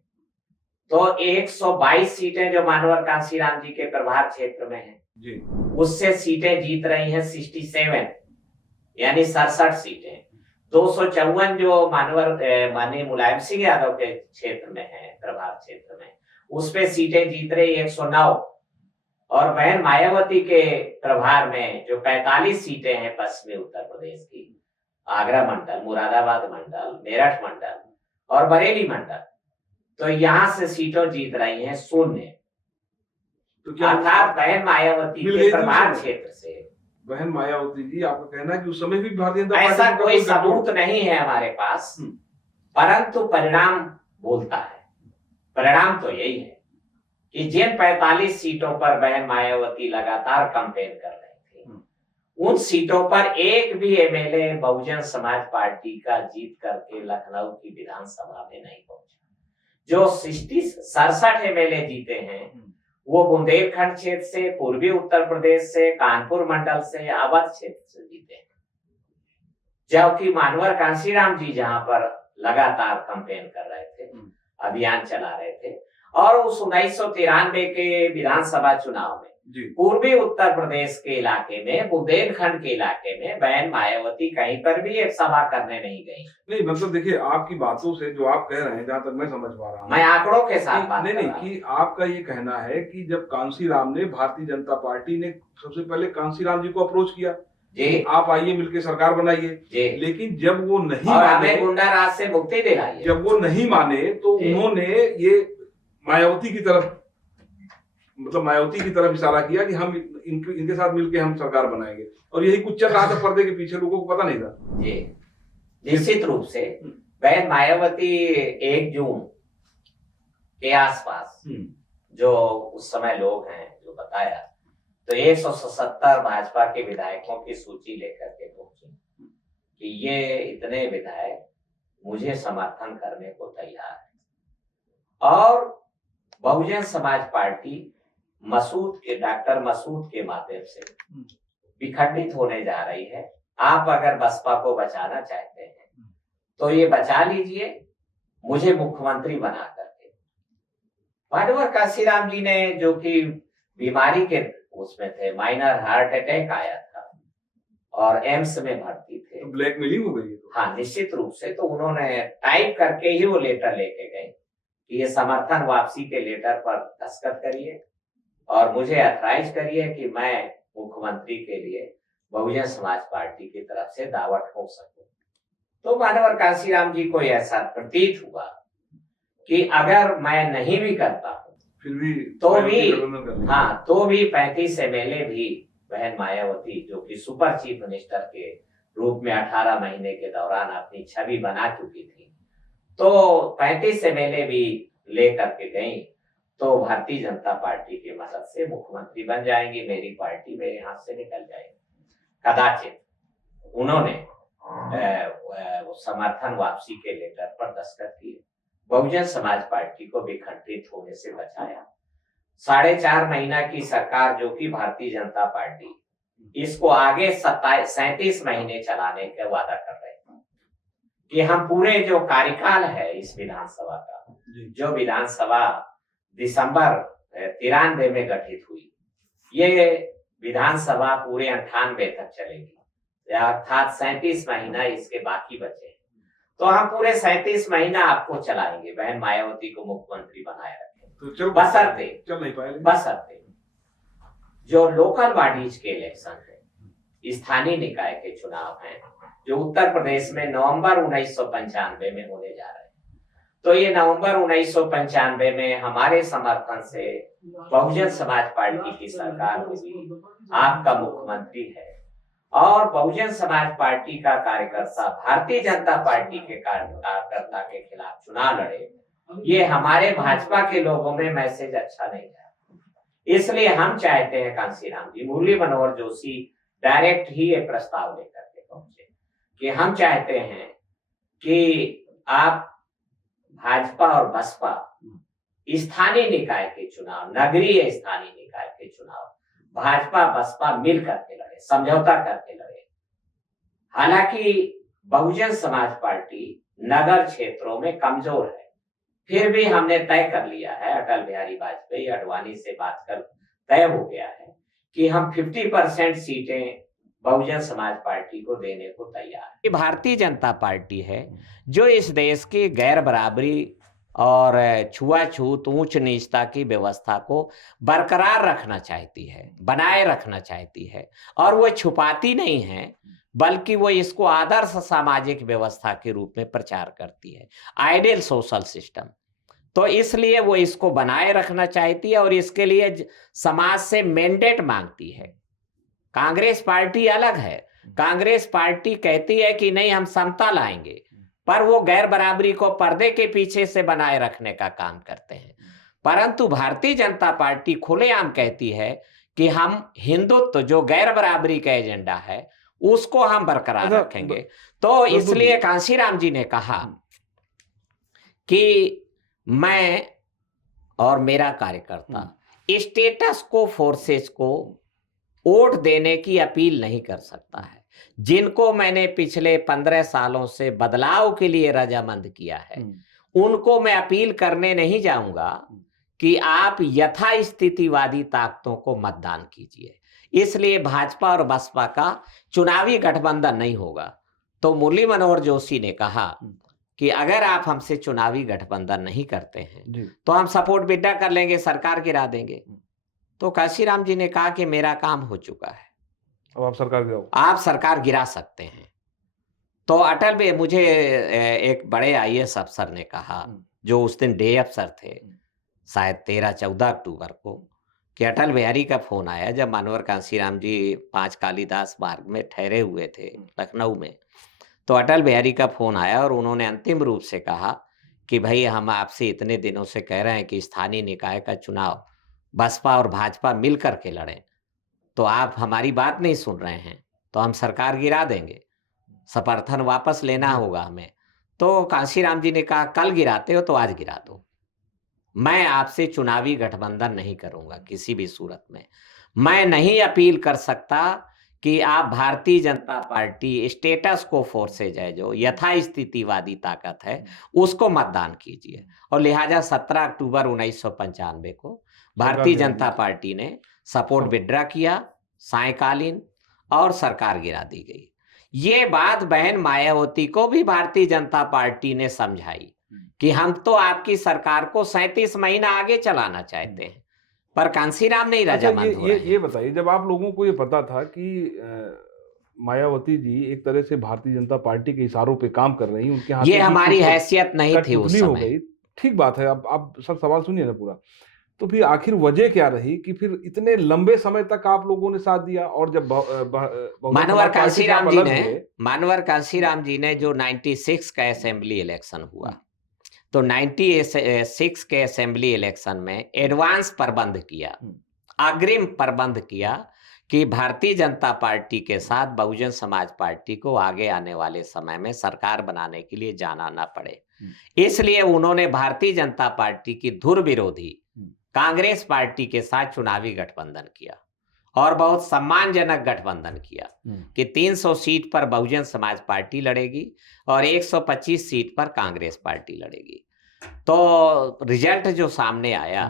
तो 122 सीटें जो मानवर कांशीराम जी के प्रभार क्षेत्र में हैं, उससे सीटें जीत रही हैं 67, यानी 67 सीटें। 254 जो माननीय मुलायम सिंह यादव के क्षेत्र में है, प्रभार क्षेत्र में, उस पे सीटें जीत रही 109 और बहन मायावती के प्रभार में जो 45 सीटें हैं पश्चिमी उत्तर प्रदेश की, आगरा मंडल, मुरादाबाद मंडल, मेरठ मंडल और बरेली मंडल, तो यहाँ से सीटों जीत रही हैं 0। तो क्या अर्थात बहन मायावती के प्रभार क्षेत्र से बहन मायावती जी, आपका कहना है कि उस समय भी भारतीय जनता पार्टी ऐसा कोई सबूत नहीं है हमारे पास, परंतु परिणाम बोलता है। परिणाम तो यही है कि जिन 45 सीटों पर बहन मायावती लगातार कैंपेन कर रहे थे, उन सीटों पर एक भी एमएलए बहुजन समाज पार्टी का जीत करके लखनऊ की विधानसभा में नहीं पहुंचा। जो 67 एमएलए जीते हैं वो बुंदेलखंड क्षेत्र से, पूर्वी उत्तर प्रदेश से, कानपुर मंडल से, अवध क्षेत्र से जीते हैं, जबकि मानवर कांशीराम जी जहां पर लगातार कैंपेन कर रहे थे, अभियान चला रहे थे और उस 1993 के विधानसभा चुनाव में पूर्वी उत्तर प्रदेश के इलाके में, बुंदेलखंड के इलाके में बहन मायावती कहीं पर भी एक सभा करने नहीं गई। नहीं, मतलब देखिए, आपकी बातों से जो आप कह रहे हैं, जहां तक मैं समझ पा रहा हूँ, मैं आंकड़ों के साथ बात नहीं कि आपका ये कहना है कि जब कांशीराम ने, भारतीय जनता पार्टी ने सबसे पहले कांशीराम जी को अप्रोच किया जी, आप आइए मिलकर सरकार बनाइए, लेकिन जब वो नहीं माने, गुंडा राज से मुक्ति दिलाइए, जब वो नहीं माने तो उन्होंने ये मायावती की तरफ, मतलब मायावती की तरफ इशारा किया कि हम इनके साथ मिलकर हम सरकार बनाएंगे, और यही कुछ चल रहा था पर्दे के पीछे, लोगों को पता नहीं था। जी, निश्चित रूप से बहन मायावती 1 जून के आसपास जो उस समय लोग हैं जो बताया, तो 177 भाजपा के विधायकों की सूची लेकर के पहुंचे कि ये इतने विधायक मुझे समर्थन करने को तैयार है और बहुजन समाज पार्टी डॉक्टर मसूद के माध्यम से विखंडित होने जा रही है। आप अगर बसपा को बचाना चाहते हैं तो ये बचा लीजिए, मुझे मुख्यमंत्री बना करके। मानवर कांशीराम जी ने, जो कि बीमारी के उसमें थे, माइनर हार्ट अटैक आया था और एम्स में भर्ती थे, तो ब्लैकमेलिंग हो गई। हाँ, निश्चित रूप से। तो उन्होंने टाइप करके ही वो लेटर लेके गए कि ये समर्थन वापसी के लेटर पर दस्तखत करिए और मुझे अथराइज करिए कि मैं मुख्यमंत्री के लिए बहुजन समाज पार्टी की तरफ से दावा ठोक सकूं। तो मानवर कांशीराम जी को ऐसा प्रतीत हुआ कि अगर मैं नहीं भी करता हूं फिर भी तो भी 35 एमएलए भी बहन मायावती, जो कि सुपर चीफ मिनिस्टर के रूप में 18 महीने के दौरान अपनी छवि बना चुकी थी, तो 35 एमएलए भी लेकर के गई, तो भारतीय जनता पार्टी की मदद से मुख्यमंत्री बन जाएंगी, मेरी पार्टी मेरे हाथ से निकल जाएगी। कदाचित उन्होंने समर्थन वापसी के लेटर पर दस्तखत किए, बहुजन समाज पार्टी को विखंडित होने से बचाया। 4.5 महीना की सरकार जो कि भारतीय जनता पार्टी, इसको आगे 37 महीने चलाने का वादा कर रहे हैं कि हम पूरे जो कार्यकाल है इस विधानसभा का, जो विधानसभा दिसंबर 93 में गठित हुई। ये विधानसभा पूरे 98 तक चलेगी, अर्थात 37 महीना इसके बाकी बचे हैं। तो हम पूरे 37 महीना आपको चलाएंगे, बहन मायावती को मुख्यमंत्री बनाए रखेंगे, तो बशर्ते चल नहीं पाएंगे। बशर्ते जो लोकल बॉडीज के इलेक्शन है, स्थानीय निकाय के चुनाव हैं, जो उत्तर प्रदेश में नवंबर 1995 में होने जा रहे हैं। तो ये नवंबर 1995 में हमारे समर्थन से बहुजन समाज पार्टी की सरकार होगी, आपका मुख्यमंत्री है, और बहुजन समाज पार्टी का कार्यकर्ता भारतीय जनता पार्टी के कार्यकर्ता के खिलाफ चुनाव लड़े, ये हमारे भाजपा के लोगों में मैसेज अच्छा नहीं है। इसलिए हम चाहते हैं कांशीराम जी, मुरली मनोहर जोशी डायरेक्ट ही ये प्रस्ताव लेकर के पहुंचे कि हम चाहते हैं कि आप भाजपा और बसपा स्थानीय निकाय के चुनाव, नगरीय स्थानीय निकाय के चुनाव भाजपा बसपा मिल करके लड़े, समझौता करके लड़े। हालांकि बहुजन समाज पार्टी नगर क्षेत्रों में कमजोर है, फिर भी हमने तय कर लिया है, अटल बिहारी वाजपेयी आडवाणी से बात कर तय हो गया है कि हम 50% सीटें बहुजन समाज पार्टी को देने को तैयार है। भारतीय जनता पार्टी है जो इस देश की गैर बराबरी और छुआछूत ऊंच नीचता की व्यवस्था को बरकरार रखना चाहती है, बनाए रखना चाहती है, और वो छुपाती नहीं है, बल्कि वो इसको आदर्श सामाजिक व्यवस्था के रूप में प्रचार करती है, आइडियल सोशल सिस्टम। तो इसलिए वो इसको बनाए रखना चाहती है और इसके लिए समाज से मैंडेट मांगती है। कांग्रेस पार्टी अलग है, कांग्रेस पार्टी कहती है कि नहीं हम समता लाएंगे, पर वो गैर बराबरी को पर्दे के पीछे से बनाए रखने का काम करते हैं। परंतु भारतीय जनता पार्टी खुलेआम कहती है कि हम हिंदुत्व, जो गैर बराबरी का एजेंडा है, उसको हम बरकरार रखेंगे। तो इसलिए कांशीराम जी ने कहा कि मैं और मेरा कार्यकर्ता स्टेटस को फोर्सेस को वोट देने की अपील नहीं कर सकता है। जिनको मैंने पिछले 15 सालों से बदलाव के लिए रजामंद किया है, उनको मैं अपील करने नहीं जाऊंगा कि आप यथास्थितिवादी ताकतों को मतदान कीजिए। इसलिए भाजपा और बसपा का चुनावी गठबंधन नहीं होगा। तो मुरली मनोहर जोशी ने कहा कि अगर आप हमसे चुनावी गठबंधन नहीं करते हैं तो हम सपोर्ट विड्रॉ कर लेंगे, सरकार गिरा देंगे। तो कांशीराम जी ने कहा कि मेरा काम हो चुका है, अब आप सरकार गिराओ, आप सरकार गिरा सकते हैं। तो अटल भी, मुझे एक बड़े IAS अफसर ने कहा, जो उस दिन डे अफसर थे, शायद 13-14 अक्टूबर को, कि अटल बिहारी का फोन आया जब मानवर कांशीराम जी 5 कालीदास मार्ग में ठहरे हुए थे लखनऊ में। तो अटल बिहारी का फोन आया और उन्होंने अंतिम रूप से कहा कि भाई हम आपसे इतने दिनों से कह रहे हैं कि स्थानीय निकाय का चुनाव बसपा और भाजपा मिल करके लड़ें, तो आप हमारी बात नहीं सुन रहे हैं, तो हम सरकार गिरा देंगे, समर्थन वापस लेना होगा हमें। तो कांशीराम जी ने कहा कल गिराते हो तो आज गिरा दो, मैं आपसे चुनावी गठबंधन नहीं करूंगा किसी भी सूरत में। मैं नहीं अपील कर सकता कि आप भारतीय जनता पार्टी स्टेटस को फोर्सेज है, जो यथास्थितिवादी ताकत है, उसको मतदान कीजिए। और लिहाजा 17 अक्टूबर 1995 को भारतीय जनता पार्टी ने सपोर्ट विड्रॉ किया सायकालीन, और सरकार गिरा दी गई। ये बात बहन मायावती को भी भारतीय जनता पार्टी ने समझाई कि हम तो आपकी सरकार को 37 महीना आगे चलाना चाहते हैं, पर कांशीराम नहीं रजामंद हो रहे हैं। ये बताइए, जब आप लोगों को ये पता था कि मायावती जी एक तरह से भारतीय जनता पार्टी के इशारों पे काम कर रही हैं, उनके हाथ ये हमारी हैसियत नहीं थी उस हो समय। गई, ठीक बात है। आप सब सवाल सुनिए ना पूरा। तो फिर आखिर वजह क्या रही कि फिर इतने लंबे समय तक आप लोगों ने साथ दिया? और जब मानवर कांशीराम जी ने जो 96 का असेंबली इलेक्शन हुआ, तो 96 के असेंबली इलेक्शन में एडवांस प्रबंध किया, अग्रिम प्रबंध किया कि भारतीय जनता पार्टी के साथ बहुजन समाज पार्टी को आगे आने वाले समय में सरकार बनाने के लिए जाना ना पड़े। इसलिए उन्होंने भारतीय जनता पार्टी की धुर विरोधी कांग्रेस पार्टी के साथ चुनावी गठबंधन किया, और बहुत सम्मानजनक गठबंधन किया कि 300 सीट पर बहुजन समाज पार्टी लड़ेगी और 125 सीट पर कांग्रेस पार्टी लड़ेगी। तो रिजल्ट जो सामने आया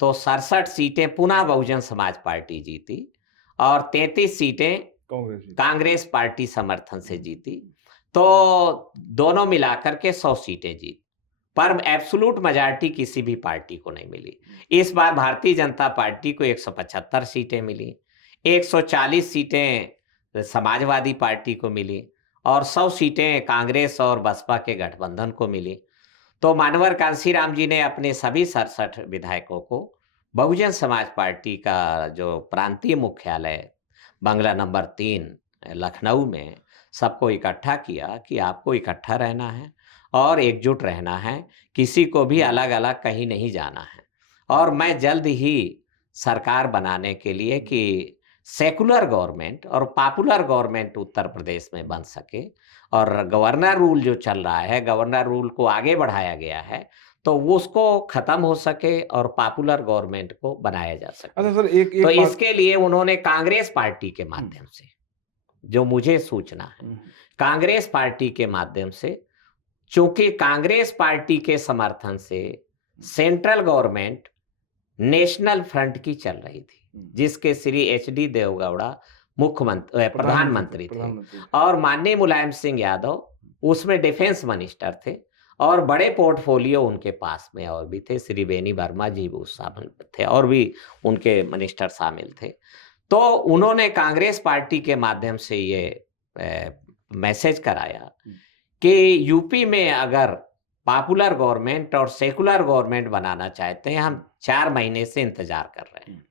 तो 67 सीटें पुनः बहुजन समाज पार्टी जीती और 33 सीटें कांग्रेस पार्टी समर्थन से जीती। तो दोनों मिलाकर के 100 सीटें जीती, पर एब्सोल्यूट मेजॉरिटी किसी भी पार्टी को नहीं मिली। इस बार भारतीय जनता पार्टी को 175 सीटें मिली, 140 सीटें समाजवादी पार्टी को मिली और 100 सीटें कांग्रेस और बसपा के गठबंधन को मिली। तो मानवर कांसीराम जी ने अपने सभी 67 विधायकों को बहुजन समाज पार्टी का जो प्रांतीय मुख्यालय बंगला नंबर 3 लखनऊ में सबको इकट्ठा किया कि आपको इकट्ठा रहना है और एकजुट रहना है, किसी को भी अलग अलग कहीं नहीं जाना है। और मैं जल्द ही सरकार बनाने के लिए कि सेकुलर गवर्नमेंट और पॉपुलर गवर्नमेंट उत्तर प्रदेश में बन सके और गवर्नर रूल जो चल रहा है, गवर्नर रूल को आगे बढ़ाया गया है, तो वो उसको खत्म हो सके और पॉपुलर गवर्नमेंट को बनाया जा सके। अच्छा सर, एक तो एक बात- इसके लिए उन्होंने कांग्रेस पार्टी के माध्यम से, जो मुझे सूचना है, कांग्रेस पार्टी के माध्यम से, चूंकि कांग्रेस पार्टी के समर्थन से सेंट्रल गवर्नमेंट नेशनल फ्रंट की चल रही थी, जिसके श्री HD देवगौड़ा मुख्यमंत्री प्रधानमंत्री थे और माननीय मुलायम सिंह यादव उसमें डिफेंस मिनिस्टर थे और बड़े पोर्टफोलियो उनके पास में और भी थे, श्री बेनी वर्मा जी भी शामिल थे और भी उनके मिनिस्टर शामिल थे। तो उन्होंने कांग्रेस पार्टी के माध्यम से ये मैसेज कराया कि यूपी में अगर पॉपुलर गवर्नमेंट और सेकुलर गवर्नमेंट बनाना चाहते हैं, हम 4 महीने से इंतजार कर रहे हैं।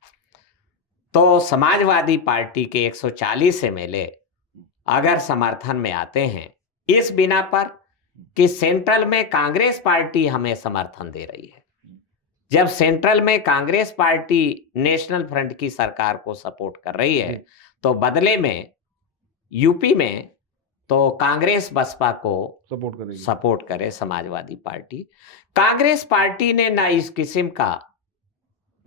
तो समाजवादी पार्टी के 140 MLA अगर समर्थन में आते हैं इस बिना पर कि सेंट्रल में कांग्रेस पार्टी हमें समर्थन दे रही है, जब सेंट्रल में कांग्रेस पार्टी नेशनल फ्रंट की सरकार को सपोर्ट कर रही है, तो बदले में यूपी में तो कांग्रेस बसपा को सपोर्ट करे समाजवादी पार्टी। कांग्रेस पार्टी ने ना इस किस्म का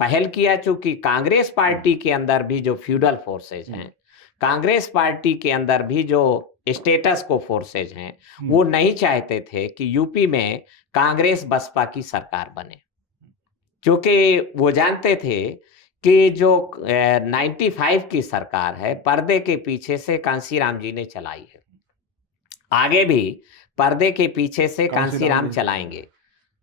पहल किया, चूंकि कांग्रेस पार्टी के अंदर भी जो फ्यूडल फोर्सेज हैं, कांग्रेस पार्टी के अंदर भी जो स्टेटस को फोर्सेज हैं, वो नहीं चाहते थे कि यूपी में कांग्रेस बसपा की सरकार बने, क्योंकि वो जानते थे कि जो 95 की सरकार है पर्दे के पीछे से कांसीराम जी ने चलाई है, आगे भी पर्दे के पीछे से कांसीराम चलाएंगे।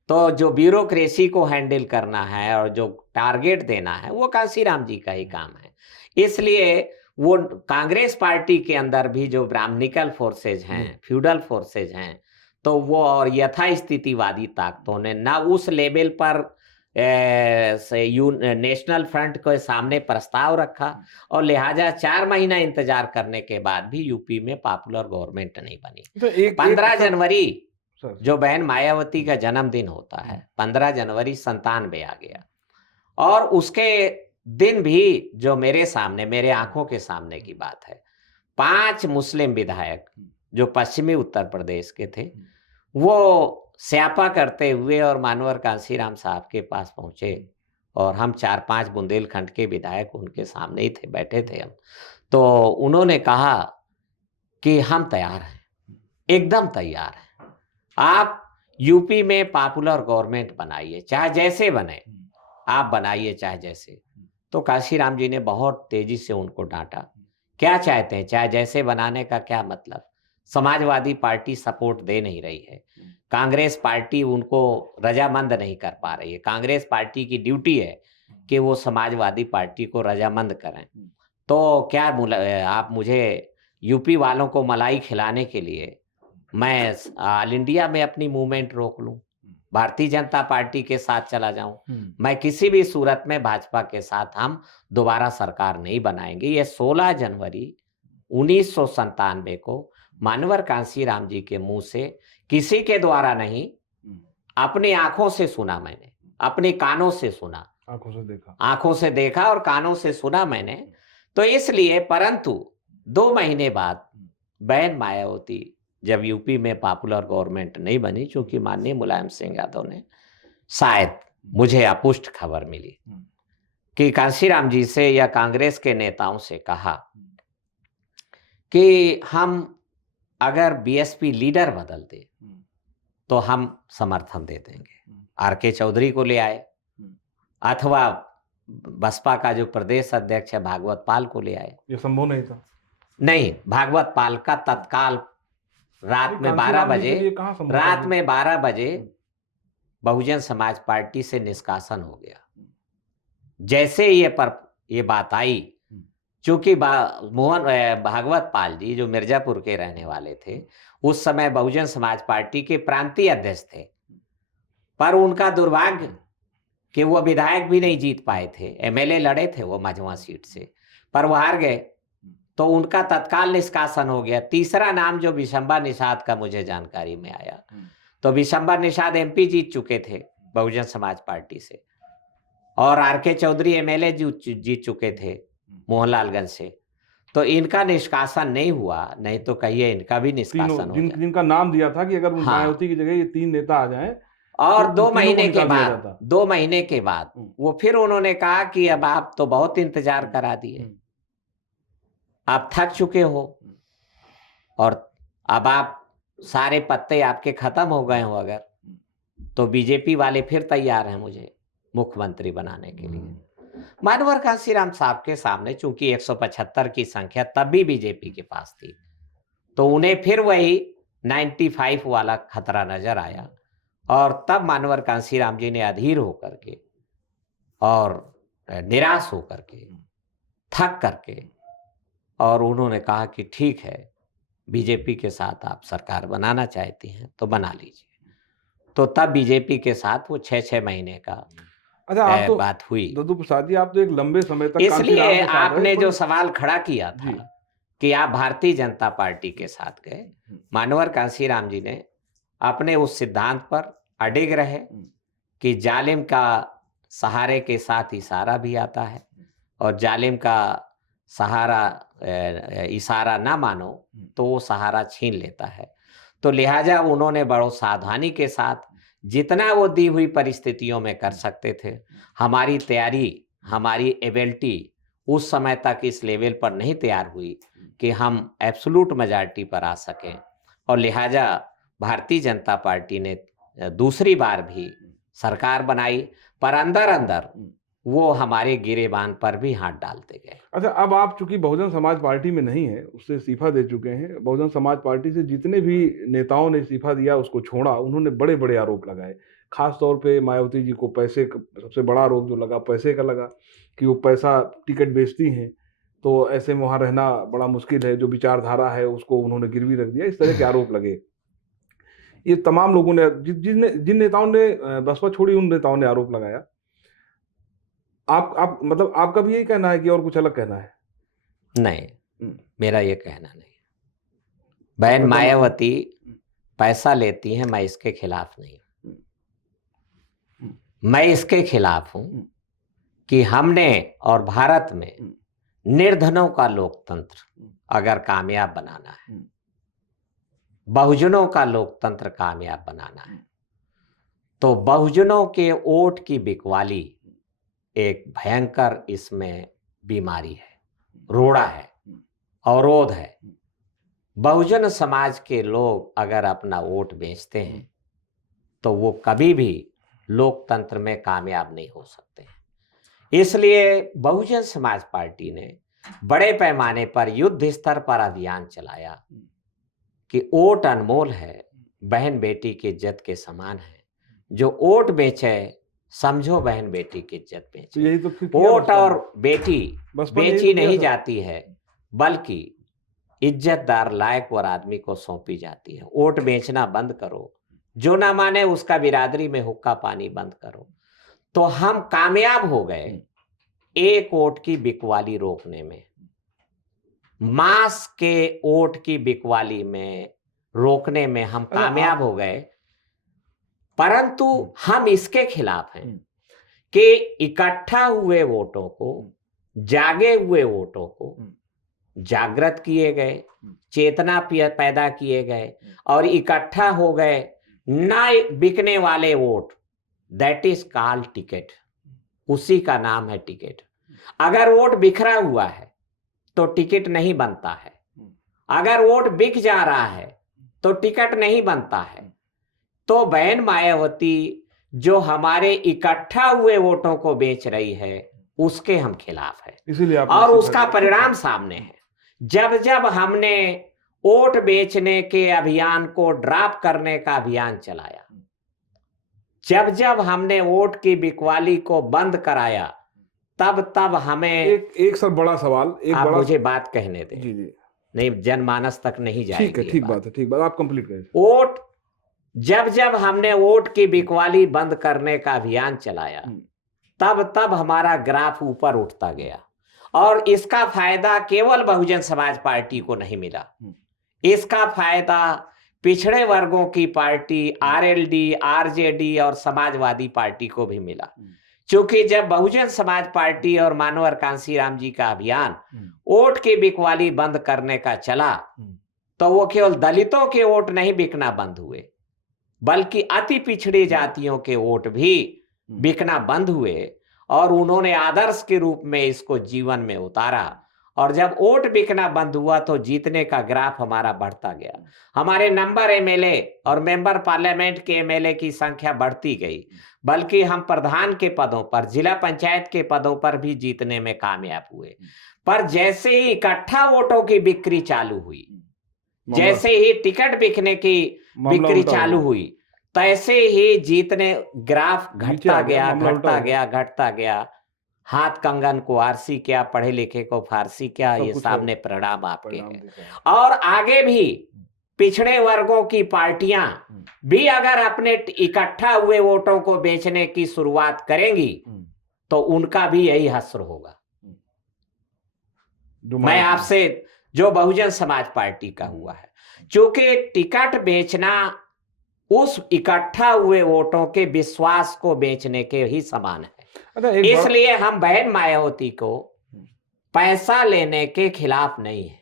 तो जो ब्यूरोक्रेसी को हैंडल करना है और जो टारगेट देना है वो कांसीराम जी का ही काम है। इसलिए वो कांग्रेस पार्टी के अंदर भी जो ब्राह्मणिकल फोर्सेज हैं, फ्यूडल फोर्सेज हैं, तो वो और यथास्थितिवादी ताकतों ने ना उस लेवल पर नेशनल फ्रंट के सामने प्रस्ताव रखा और लिहाजा 4 महीना इंतजार करने के बाद भी यूपी में पॉपुलर गवर्नमेंट नहीं बनी। तो 15 जनवरी जो बहन मायावती का जन्मदिन होता है, 15 जनवरी 97 आ गया और उसके दिन भी जो मेरे सामने, मेरे आंखों के सामने की बात है, 5 मुस्लिम विधायक जो पश्चिमी उत्तर प्रदेश के थे वो स्यापा करते हुए और मानवर कांसीराम साहब के पास पहुंचे और हम 4-5 बुंदेलखंड के विधायक उनके सामने ही थे, बैठे थे हम। तो उन्होंने कहा कि हम तैयार हैं, एकदम तैयार हैं, आप यूपी में पॉपुलर गवर्नमेंट बनाइए, चाहे जैसे बने आप बनाइए, चाहे जैसे। तो कांसीराम जी ने बहुत तेजी से उनको डांटा, क्या चाहते हैं, चाहे जैसे बनाने का क्या मतलब, समाजवादी पार्टी सपोर्ट दे नहीं रही है, कांग्रेस पार्टी उनको रजामंद नहीं कर पा रही है, कांग्रेस पार्टी की ड्यूटी है कि वो समाजवादी पार्टी को रजामंद करें। तो क्या आप मुझे यूपी वालों को मलाई खिलाने के लिए मैं ऑल इंडिया में अपनी मूवमेंट रोक लूं, भारतीय जनता पार्टी के साथ चला जाऊं, मैं किसी भी सूरत में भाजपा के साथ हम दोबारा सरकार नहीं बनाएंगे। ये 16 जनवरी 1997 को मानवर कांसीराम जी के मुंह से, किसी के द्वारा नहीं, अपनी आंखों से सुना मैंने, अपने कानों से सुना, आंखों से देखा और कानों से सुना मैंने। तो इसलिए, परंतु 2 महीने बाद बहन मायावती जब यूपी में पॉपुलर गवर्नमेंट नहीं बनी, चूंकि माननीय मुलायम सिंह यादव ने, शायद मुझे अपुष्ट खबर मिली कि कांसीराम जी से या कांग्रेस के नेताओं से कहा कि हम अगर BSP लीडर बदल दे तो हम समर्थन दे देंगे। आर.के. चौधरी को ले आए, अथवा बसपा का जो प्रदेश अध्यक्ष है भागवत पाल को ले आए। ये संभव नहीं था। नहीं, भागवत पाल का तत्काल रात में 12 बजे, रात में 12 बजे बहुजन समाज पार्टी से निष्कासन हो गया। जैसे ये बात आई, चूंकि भागवत पाल जी जो मिर्जापुर के रहने वाले थे, उस समय बहुजन समाज पार्टी के प्रांतीय अध्यक्ष थे, पर उनका दुर्भाग्य कि वो विधायक भी नहीं जीत पाए थे। एमएलए लड़े थे वो मझवा सीट से, पर वो हार गए, तो उनका तत्काल निष्कासन हो गया। तीसरा नाम जो विशंबा निषाद का मुझे जानकारी में आया, तो विशंबा निषाद एमपी जीत चुके थे बहुजन समाज पार्टी से, और आर.के. चौधरी एमएलए जीत चुके थे मोहनलालगंज से। तो इनका निष्कासन नहीं हुआ, नहीं तो कहिए इनका भी निष्कासन हो जाए। जिनका नाम दिया था कि अगर मायावती की जगह ये 3 नेता आ जाएं, और तो 2 महीने के निकाल दिया बाद जाता। 2 महीने के बाद वो फिर उन्होंने कहा कि अब आप तो बहुत इंतजार करा दिए, आप थक चुके हो, और अब आप सारे पत्ते आपके खत्म हो गए हो अगर, तो बीजेपी वाले फिर तैयार हैं मुझे मुख्यमंत्री बनाने के लिए। मानवर कांशीराम साहब के सामने चूंकि 175 की संख्या तब भी बीजेपी के पास थी, तो उन्हें फिर वही 95 वाला खतरा नजर आया, और तब मानवर कांशीराम जी ने अधीर होकर के और निराश होकर के, थक करके, और उन्होंने कहा कि ठीक है, बीजेपी के साथ आप सरकार बनाना चाहती हैं तो बना लीजिए। तो तब बीजेपी के साथ वो 6-6 महीने का अच्छा, आप तो बात हुई। दद्दू प्रसाद जी, आप तो एक लंबे समय तक इसलिए आपने जो सवाल खड़ा किया था जी। कि आप भारतीय जनता पार्टी के साथ गए, मानवर कांशीराम जी ने अपने उस सिद्धांत पर अडिग रहे कि जालिम का सहारे के साथ इशारा भी आता है, और जालिम का सहारा इशारा ना मानो तो वो सहारा छीन लेता है। तो लिहाजा उन्होंने बड़ो सावधानी के साथ जितना वो दी हुई परिस्थितियों में कर सकते थे, हमारी तैयारी, हमारी एबिलिटी उस समय तक इस लेवल पर नहीं तैयार हुई कि हम एब्सोल्यूट मेजॉरिटी पर आ सकें, और लिहाजा भारतीय जनता पार्टी ने दूसरी बार भी सरकार बनाई, पर अंदर अंदर वो हमारे गिरेबान पर भी हाथ डालते गए। अच्छा, अब आप चूंकि बहुजन समाज पार्टी में नहीं है, उससे इस्तीफा दे चुके हैं, बहुजन समाज पार्टी से जितने भी नेताओं ने इस्तीफा दिया उसको छोड़ा, उन्होंने बड़े बड़े आरोप लगाए। खास तौर पे मायावती जी को पैसे का सबसे बड़ा आरोप जो लगा, पैसे का लगा कि वो पैसा टिकट बेचती हैं, तो ऐसे में वहाँ रहना बड़ा मुश्किल है, जो विचारधारा है उसको उन्होंने गिरवी रख दिया, इस तरह के आरोप लगे। ये तमाम लोगों ने, जिन नेताओं ने बसपा छोड़ी, उन नेताओं ने आरोप लगाया। आप मतलब आपका भी यही कहना है कि और कुछ अलग कहना है? नहीं, मेरा ये कहना नहीं। बहन मायावती पैसा लेती है, मैं इसके खिलाफ नहीं। मैं इसके खिलाफ हूं कि हमने और भारत में निर्धनों का लोकतंत्र अगर कामयाब बनाना है, बहुजनों का लोकतंत्र कामयाब बनाना है, तो बहुजनों के वोट की बिकवाली एक भयंकर इसमें बीमारी है, रोड़ा है, अवरोध है। बहुजन समाज के लोग अगर अपना वोट बेचते हैं तो वो कभी भी लोकतंत्र में कामयाब नहीं हो सकते हैं। इसलिए बहुजन समाज पार्टी ने बड़े पैमाने पर युद्ध स्तर पर अभियान चलाया कि वोट अनमोल है, बहन बेटी की इज्जत के समान है, जो वोट बेचे समझो बहन बेटी की इज्जत बेचे। यही तो वोट और बेटी बेची नहीं था। जाती है, बल्कि इज्जतदार लायक और आदमी को सौंपी जाती है। वोट बेचना बंद करो, जो ना माने उसका बिरादरी में हुक्का पानी बंद करो। तो हम कामयाब हो गए एक वोट की बिकवाली रोकने में, मास के वोट की बिकवाली में रोकने में हम कामयाब हो गए। परंतु हम इसके खिलाफ हैं कि इकट्ठा हुए वोटों को, जागे हुए वोटों को जागृत किए गए, चेतना पैदा किए गए और इकट्ठा हो गए ना बिकने वाले vote, that is called ticket. उसी का नाम है टिकट। अगर वोट बिखरा हुआ है तो टिकट नहीं बनता है, अगर वोट बिक जा रहा है तो टिकट नहीं बनता है। तो बहन मायावती जो हमारे इकट्ठा हुए वोटों को बेच रही है उसके हम खिलाफ है। इसीलिए आपने और इस्तीफा उसका दिया। परिणाम सामने है। जब जब हमने वोट बेचने के अभियान को ड्रॉप करने का अभियान चलाया, जब जब हमने वोट की बिकवाली को बंद कराया, तब तब हमें एक सर बड़ा सवाल, एक आप बड़ा मुझे बात कहने दें। जी जी नहीं, जनमानस तक नहीं जाएगी ठीक है, ये ठीक बात। बात है, ठीक बात, आप कंप्लीट करें। वोट जब जब हमने वोट की बिकवाली बंद करने का अभियान चलाया, तब तब हमारा ग्राफ ऊपर उठता गया। और इसका फायदा केवल बहुजन समाज पार्टी को नहीं मिला, इसका फायदा पिछड़े वर्गों की पार्टी आरएलडी, आरजेडी और समाजवादी पार्टी को भी मिला। क्योंकि जब बहुजन समाज पार्टी और मानवर कांसीराम जी का अभियान वोट की बिकवाली बंद करने का चला, तो वो केवल दलितों के वोट नहीं बिकना बंद हुए, बल्कि अति पिछड़ी जातियों के वोट भी बिकना बंद हुए। और उन्होंने आदर्श के रूप में इसको जीवन में उतारा। और जब वोट बिकना बंद हुआ तो जीतने का ग्राफ हमारा बढ़ता गया। हमारे नंबर एमएलए और मेंबर पार्लियामेंट के एमएलए की संख्या बढ़ती गई, बल्कि हम प्रधान के पदों पर, जिला पंचायत के पदों पर भी जीतने में कामयाब हुए। पर जैसे ही इकट्ठा वोटों की बिक्री चालू हुई, जैसे ही टिकट बिकने की बिक्री चालू हुई, तैसे ही जीतने ग्राफ घटता गया, घटता गया, घटता गया। हाथ कंगन को आरसी क्या, पढ़े लिखे को फारसी क्या, ये सामने परिणाम आपके हैं। और आगे भी पिछड़े वर्गों की पार्टियां भी अगर अपने इकट्ठा हुए वोटों को बेचने की शुरुआत करेंगी तो उनका भी यही हश्र होगा। मैं आपसे, जो बहुजन समाज पार्टी का हुआ है, क्योंकि टिकट बेचना उस इकट्ठा हुए वोटों के विश्वास को बेचने के ही समान है। इसलिए हम बहन मायावती को पैसा लेने के खिलाफ नहीं है,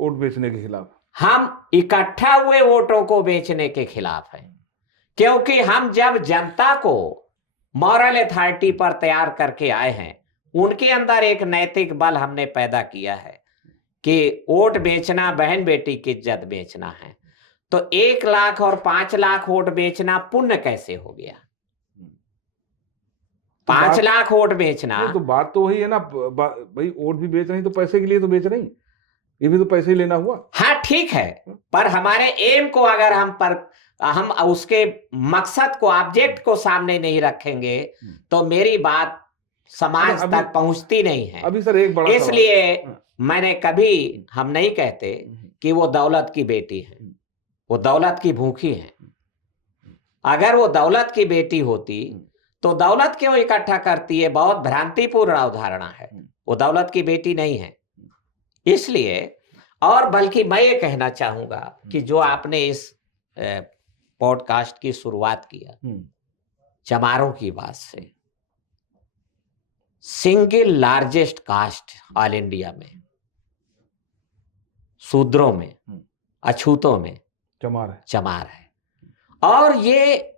वोट बेचने के खिलाफ। हम इकट्ठा हुए वोटों को बेचने के खिलाफ है। क्योंकि हम जब जनता को मॉरल अथॉरिटी पर तैयार करके आए हैं, उनके अंदर एक नैतिक बल हमने पैदा किया है कि वोट बेचना बहन बेटी की इज्जत बेचना है। तो 1 लाख और 5 लाख वोट बेचना पुण्य कैसे हो गया? 5 लाख वोट बेचना, तो बात तो वही है ना भाई, वोट भी बेच रही तो पैसे के लिए तो बेच रही, ये भी तो पैसे ही लेना हुआ। हाँ ठीक है, पर हमारे एम को अगर हम उसके मकसद को, ऑब्जेक्ट को सामने नहीं रखेंगे तो मेरी बात समाज तक पहुंचती नहीं है। अभी सर एक बड़ा इसलिए मैंने कभी, हम नहीं कहते कि वो दौलत की बेटी है, वो दौलत की भूखी है। अगर वो दौलत की बेटी होती तो दौलत क्यों इकट्ठा करती है? बहुत भ्रांतिपूर्ण अवधारणा है। वो दौलत की बेटी नहीं है। इसलिए, और बल्कि मैं ये कहना चाहूंगा कि जो आपने इस पॉडकास्ट की शुरुआत किया चमारों की बात से, single largest caste all India में, शूद्रों में, अछूतों में चमार है। और ये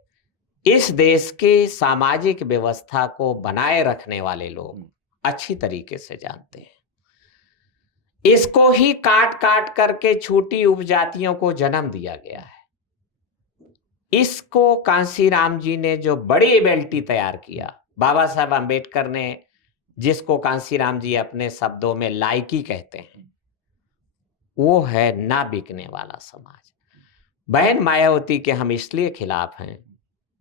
इस देश की सामाजिक व्यवस्था को बनाए रखने वाले लोग अच्छी तरीके से जानते हैं। इसको ही काट काट करके छोटी उपजातियों को जन्म दिया गया है। इसको कांसीराम जी ने जो बड़ी बेल्टी तैयार किया, बाबा साहब अंबेडकर ने, जिसको कांसीराम जी अपने शब्दों में लायकी कहते हैं, वो है ना बिकने वाला समाज। बहन मायावती के हम इसलिए खिलाफ हैं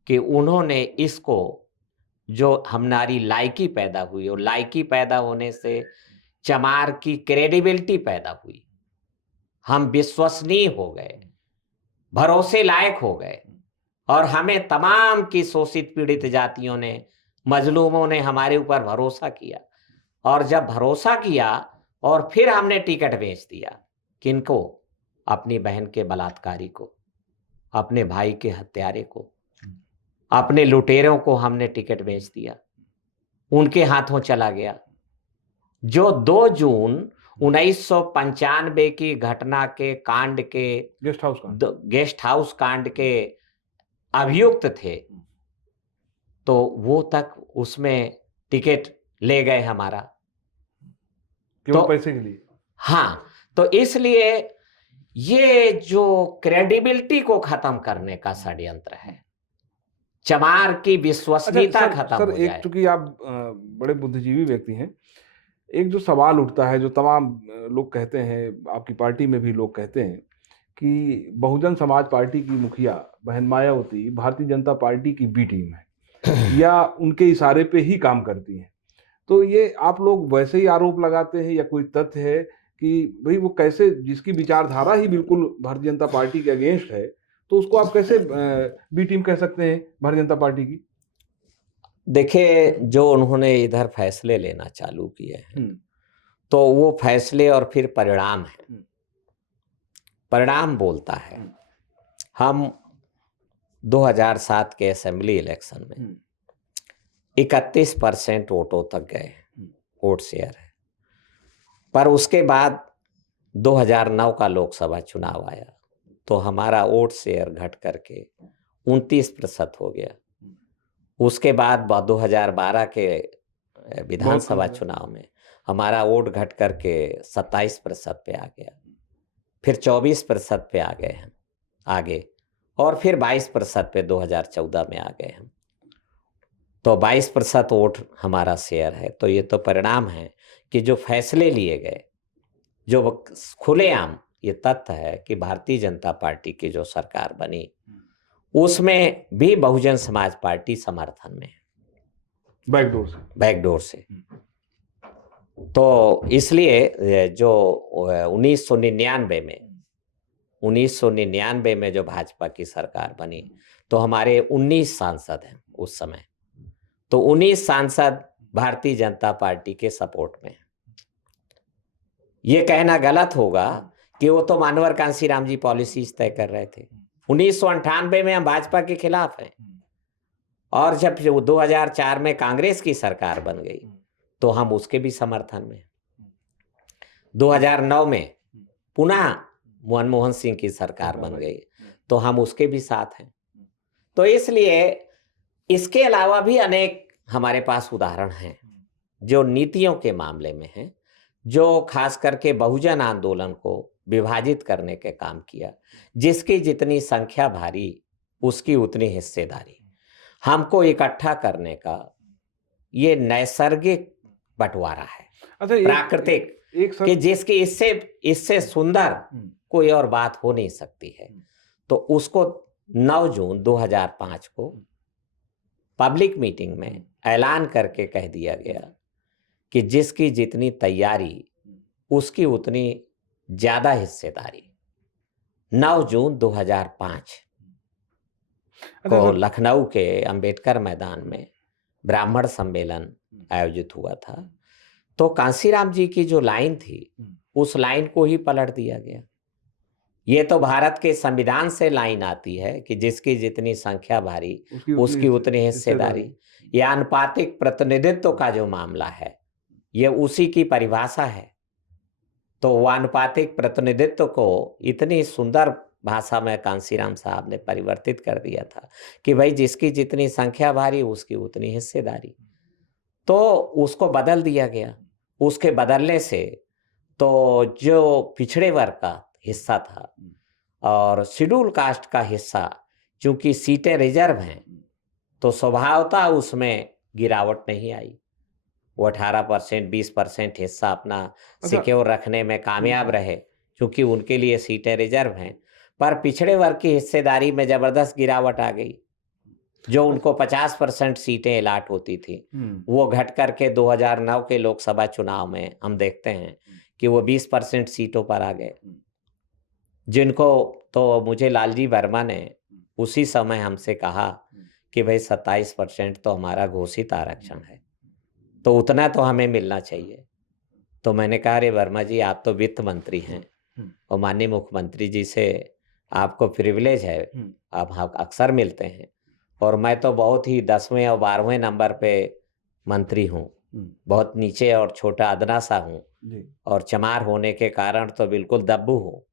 कि उन्होंने इसको, जो हमारी लायकी पैदा हुई, और लायकी पैदा होने से चमार की क्रेडिबिलिटी पैदा हुई, हम विश्वसनीय हो गए, भरोसे लायक हो गए, और हमें तमाम की शोषित पीड़ित जातियों ने, मजलूमों ने हमारे ऊपर भरोसा किया। और जब भरोसा किया और फिर हमने टिकट बेच दिया, किनको? अपनी बहन के बलात्कारी को, अपने भाई के हत्यारे को, अपने लुटेरों को हमने टिकट बेच दिया, उनके हाथों चला गया। जो 2 जून 1995 की घटना के कांड के, गेस्ट हाउस कांड के अभियुक्त थे, तो वो तक उसमें टिकट ले गए हमारा, तो पैसे के लिए। हाँ, तो इसलिए ये जो क्रेडिबिलिटी को खत्म करने का षड्यंत्र है, चमार की अच्छा विश्वसनीयता सर, खत्म सर हो एक जाए। चूंकि आप बड़े बुद्धिजीवी व्यक्ति हैं, एक जो सवाल उठता है, जो तमाम लोग कहते हैं, आपकी पार्टी में भी लोग कहते हैं कि बहुजन समाज पार्टी की मुखिया बहन मायावती भारतीय जनता पार्टी की बी टीम है या उनके इशारे पे ही काम करती हैं। तो ये आप लोग वैसे ही आरोप लगाते हैं या कोई तथ्य है कि भाई वो कैसे, जिसकी विचारधारा ही बिल्कुल भारतीय जनता पार्टी के अगेंस्ट है, तो उसको आप कैसे बी टीम कह सकते हैं भारतीय जनता पार्टी की? देखिए, जो उन्होंने इधर फैसले लेना चालू किए हैं, तो वो फैसले और फिर परिणाम है। परिणाम बोलता है। हम 2007 के असेंबली इलेक्शन में 31% वोटों तक गए, वोट शेयर है। पर उसके बाद 2009 का लोकसभा चुनाव आया तो हमारा वोट शेयर घट करके 29% हो गया। उसके बाद 2012 के विधानसभा चुनाव में हमारा वोट घट करके 27% पे आ गया, फिर 24% पे आ गए हम आगे, और फिर 22% पे 2014 में आ गए हम। तो 22% वोट हमारा शेयर है। तो ये तो परिणाम है कि जो फैसले लिए गए, जो खुलेआम ये तथ्य है कि भारतीय जनता पार्टी की जो सरकार बनी उसमें भी बहुजन समाज पार्टी समर्थन में है, बैकडोर से। तो इसलिए जो 1999 में जो भाजपा की सरकार बनी तो हमारे 19 सांसद हैं उस समय। तो 19 सांसद भारतीय जनता पार्टी के सपोर्ट में हैं। ये कहना गलत होगा कि वो तो मानवर कांशीराम जी पॉलिसीज तय कर रहे थे। 1998 में हम भाजपा के खिलाफ हैं, और जब 2004 में कांग्रेस की सरकार बन गई तो हम उसके भी समर्थन में। 2009 में पुनः मनमोहन सिंह की सरकार बन गई तो हम उसके भी साथ हैं। तो इसलिए इसके अलावा भी अनेक हमारे पास उदाहरण हैं जो नीतियों के मामले में हैं, जो खास करके बहुजन आंदोलन को विभाजित करने के काम किया। जिसकी जितनी संख्या भारी उसकी उतनी हिस्सेदारी। हमको इकट्ठा करने का ये नैसर्गिक बंटवारा है, अच्छा प्राकृतिक, कि जिसकी इससे सुंदर कोई और बात हो नहीं सकती है। तो उसको 9 जून 2005 को पब्लिक मीटिंग में ऐलान करके कह दिया गया कि जिसकी जितनी तैयारी उसकी उतनी ज्यादा हिस्सेदारी। 9 जून 2005 को लखनऊ के अंबेडकर मैदान में ब्राह्मण सम्मेलन आयोजित हुआ था। तो कांशीराम जी की जो लाइन थी उस लाइन को ही पलट दिया गया। ये तो भारत के संविधान से लाइन आती है कि जिसकी जितनी संख्या भारी उसकी उतनी हिस्सेदारी। यह आनुपातिक प्रतिनिधित्व का जो मामला है ये उसी की परिभाषा है। तो वो आनुपातिक प्रतिनिधित्व को इतनी सुंदर भाषा में कांशीराम साहब ने परिवर्तित कर दिया था कि भाई जिसकी जितनी संख्या भारी उसकी उतनी हिस्सेदारी। तो उसको बदल दिया गया। उसके बदलने से तो जो पिछड़े वर्ग का हिस्सा था और शेड्यूल कास्ट का हिस्सा, चूंकि सीटें रिजर्व हैं तो स्वभावतः उसमें गिरावट नहीं आई। वो 18% 20% हिस्सा अपना सिक्योर रखने में कामयाब रहे क्योंकि उनके लिए सीटें रिजर्व हैं। पर पिछड़े वर्ग की हिस्सेदारी में जबरदस्त गिरावट आ गई। जो उनको 50% सीटें अलाट होती थी वो घट करके 2009 के लोकसभा चुनाव में हम देखते हैं कि वो 20% सीटों पर आ गए, जिनको तो मुझे लालजी वर्मा ने उसी समय हमसे कहा कि भाई 27% तो हमारा घोषित आरक्षण है, तो उतना तो हमें मिलना चाहिए। तो मैंने कहा अरे वर्मा जी आप तो वित्त मंत्री हैं और माननीय मुख्यमंत्री जी से आपको प्रिविलेज है, आप अक्सर मिलते हैं, और मैं तो बहुत ही 10वें और 12वें नंबर पे मंत्री हूँ, बहुत नीचे और छोटा अदना सा हूँ, और चमार होने के कारण तो बिल्कुल दब्बू हूँ।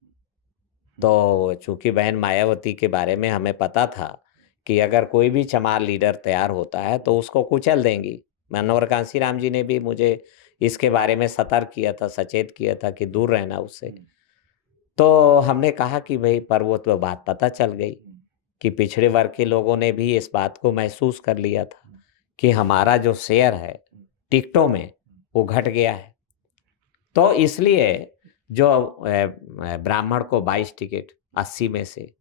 तो चूंकि बहन मायावती के बारे में हमें पता था कि अगर कोई भी चमार लीडर तैयार होता है तो उसको कुचल देंगी। मनोहर कांशीराम जी ने भी मुझे इसके बारे में सतर्क किया था, सचेत किया था कि दूर रहना उससे। तो हमने कहा कि भाई पर वो तो बात पता चल गई कि पिछड़े वर्ग के लोगों ने भी इस बात को महसूस कर लिया था कि हमारा जो शेयर है टिकटों में वो घट गया है। तो इसलिए जो ब्राह्मण को 22 टिकट 80 में से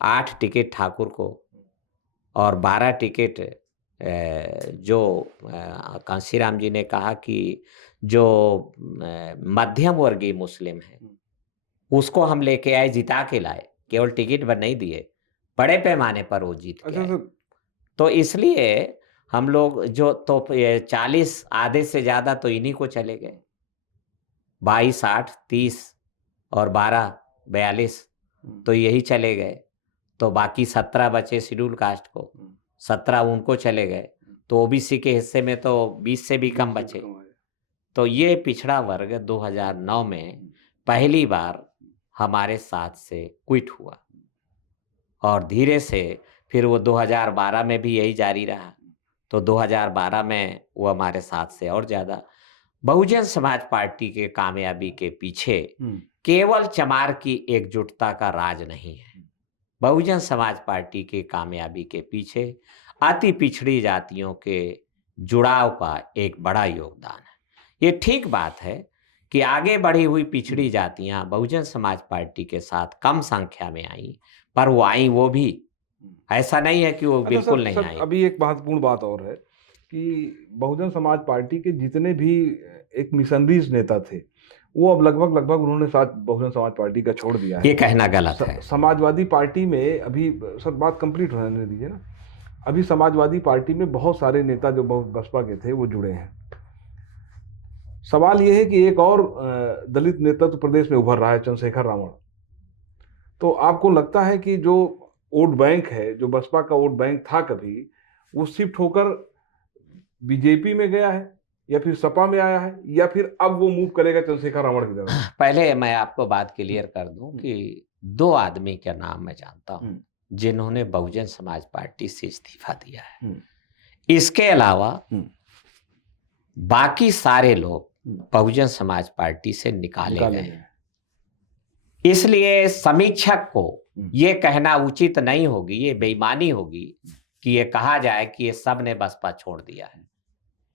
8 टिकट ठाकुर को और 12 टिकट जो कांशीराम जी ने कहा कि जो मध्यम वर्गीय मुस्लिम है उसको हम लेके आए, जिता के लाए, केवल टिकट पर नहीं दिए, बड़े पैमाने पर वो जीत के अच्छा आए। सर, तो इसलिए हम लोग जो तो 40 आधे से ज्यादा तो इन्हीं को चले गए, 22 8 30 और 12 42 तो यही चले गए। तो बाकी 17 बचे शेड्यूल कास्ट को, 17 उनको चले गए। तो ओबीसी के हिस्से में तो 20 से भी कम बचे। तो ये पिछड़ा वर्ग 2009 में पहली बार हमारे साथ से क्विट हुआ और धीरे से फिर वो 2012 में भी यही जारी रहा। तो 2012 में वो हमारे साथ से और ज्यादा। बहुजन समाज पार्टी के कामयाबी के पीछे केवल चमार की एकजुटता का राज नहीं है। बहुजन समाज पार्टी के कामयाबी के पीछे अति पिछड़ी जातियों के जुड़ाव का एक बड़ा योगदान है। ये ठीक बात है कि आगे बढ़ी हुई पिछड़ी जातियां बहुजन समाज पार्टी के साथ कम संख्या में आई, पर वो आई, वो भी ऐसा नहीं है कि वो बिल्कुल नहीं आई। अभी एक महत्वपूर्ण बात और है कि बहुजन समाज पार्टी के जितने भी एक मिशनरीज नेता थे वो अब लगभग उन्होंने साथ बहुजन समाज पार्टी का छोड़ दिया है। ये कहना गलत है। समाजवादी पार्टी में अभी सर बात कंप्लीट होने दीजिए ना। अभी समाजवादी पार्टी में बहुत सारे नेता जो बसपा के थे वो जुड़े हैं। सवाल यह है कि एक और दलित नेता तो प्रदेश में उभर रहा है, चंद्रशेखर रावण। तो आपको लगता है कि जो वोट बैंक है, जो बसपा का वोट बैंक था कभी, वो शिफ्ट होकर बीजेपी में गया है या फिर सपा में आया है या फिर अब वो मूव करेगा चंद्रशेखर रावण की तरफ? पहले मैं आपको बात क्लियर कर दूं कि 2 आदमी का नाम मैं जानता हूं जिन्होंने बहुजन समाज पार्टी से इस्तीफा दिया है। इसके अलावा बाकी सारे लोग बहुजन समाज पार्टी से निकाले गए हैं। इसलिए समीक्षक को ये कहना उचित नहीं होगी, ये बेईमानी होगी कि ये कहा जाए कि ये सब ने बसपा छोड़ दिया है।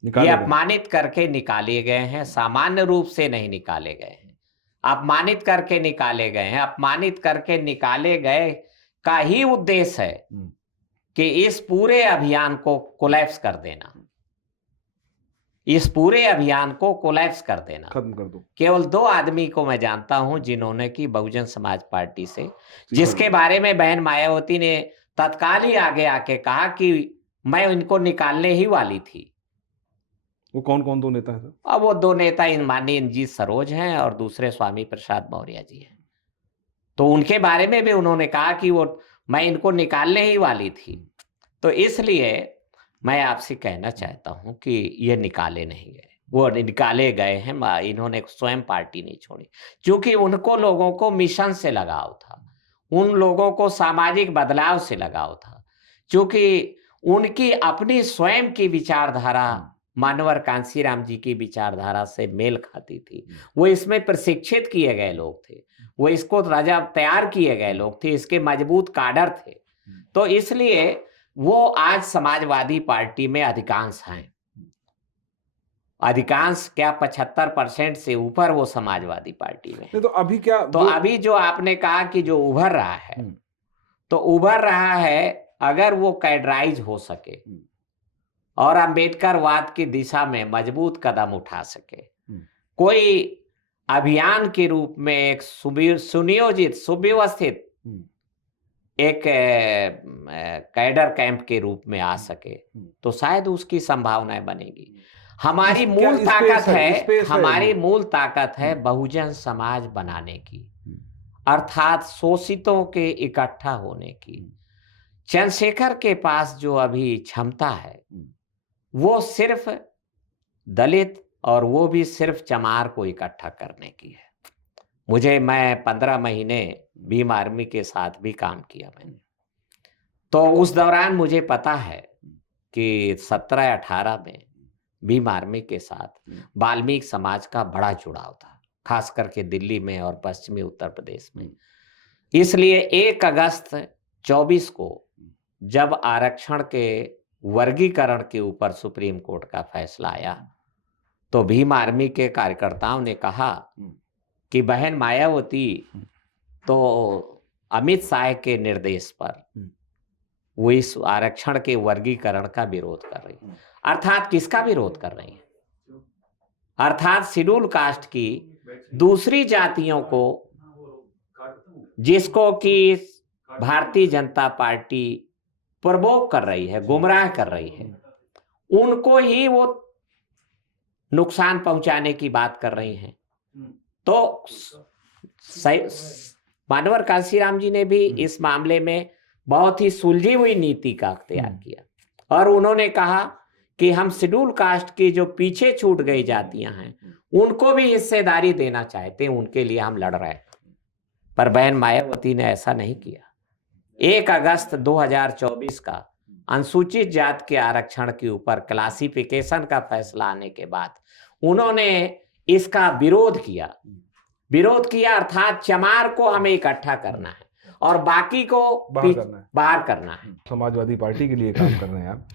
ये अपमानित करके निकाले गए हैं, सामान्य रूप से नहीं निकाले गए हैं, अपमानित करके निकाले गए हैं। अपमानित करके निकाले गए का ही उद्देश्य है कि इस पूरे अभियान को कोलैप्स कर देना, इस पूरे अभियान को कोलैप्स कर देना, खत्म कर दो। केवल 2 आदमी को मैं जानता हूं जिन्होंने की बहुजन समाज पार्टी से, जिसके बारे में बहन मायावती ने तत्काल ही आगे आके कहा कि मैं इनको निकालने ही वाली थी। वो कौन 2 नेता है सर? अब वो 2 नेता माननीय इंजीत सरोज हैं और दूसरे स्वामी प्रसाद मौर्य जी हैं। तो उनके बारे में भी उन्होंने कहा कि वो मैं इनको निकालने ही वाली थी। तो इसलिए मैं आपसे कहना चाहता हूं कि ये निकाले नहीं गए, वो निकाले गए हैं। इन्होंने स्वयं पार्टी नहीं छोड़ी, क्योंकि उनको लोगों को मिशन से लगाव था, उन लोगों को सामाजिक बदलाव से लगाव था, क्योंकि उनकी अपनी स्वयं की विचारधारा मानवर कांशीराम जी की विचारधारा से मेल खाती थी। वो इसमें प्रशिक्षित किए गए लोग थे, वो इसको राजा तैयार किए गए लोग थे, इसके मजबूत काडर थे। तो इसलिए वो आज समाजवादी पार्टी में अधिकांश हैं। अधिकांश क्या 75% से ऊपर वो समाजवादी पार्टी में है। तो अभी क्या अभी जो आपने कहा कि जो उभर रहा है, तो उभर रहा है अगर वो कैडराइज हो सके और अंबेडकरवाद की दिशा में मजबूत कदम उठा सके, कोई अभियान के रूप में एक सुनियोजित सुव्यवस्थित एक कैडर कैंप के रूप में आ सके, तो शायद उसकी संभावनाएं बनेगी। हमारी मूल ताकत है, हमारी मूल ताकत है बहुजन समाज बनाने की, अर्थात शोषितों के इकट्ठा होने की। चंद्रशेखर के पास जो अभी क्षमता है वो सिर्फ दलित और वो भी सिर्फ चमार को इकट्ठा करने की है। मैं 15 महीने भीम आर्मी के साथ भी काम किया मैंने, तो उस दौरान मुझे पता है कि 17-18 में भीम आर्मी के साथ वाल्मीकि समाज का बड़ा जुड़ाव था, खास करके दिल्ली में और पश्चिमी उत्तर प्रदेश में। इसलिए 1 अगस्त 2024 को जब आरक्षण के वर्गीकरण के ऊपर सुप्रीम कोर्ट का फैसला आया तो भीम आर्मी के कार्यकर्ताओं ने कहा कि बहन मायावती तो अमित शाह के निर्देश पर वो इस आरक्षण के वर्गीकरण का विरोध कर रही है। अर्थात किसका विरोध कर रही है? अर्थात शेड्यूल कास्ट की दूसरी जातियों को, जिसको कि भारतीय जनता पार्टी प्रवोक कर रही है, गुमराह कर रही है, उनको ही वो नुकसान पहुंचाने की बात कर रही हैं। तो मानवर कांशीराम जी ने भी इस मामले में बहुत ही सुलझी हुई नीति का अख्तियार किया और उन्होंने कहा कि हम शेड्यूल कास्ट की जो पीछे छूट गई जातियां हैं उनको भी हिस्सेदारी देना चाहते हैं, उनके लिए हम लड़ रहे हैं। पर बहन मायावती ने ऐसा नहीं किया। 1 अगस्त 2024 का अनुसूचित जात के आरक्षण के ऊपर क्लासिफिकेशन का फैसला आने के बाद उन्होंने इसका विरोध किया। अर्थात चमार को हमें इकट्ठा करना है और बाकी को बाहर करना है। समाजवादी पार्टी के लिए काम कर रहे हैं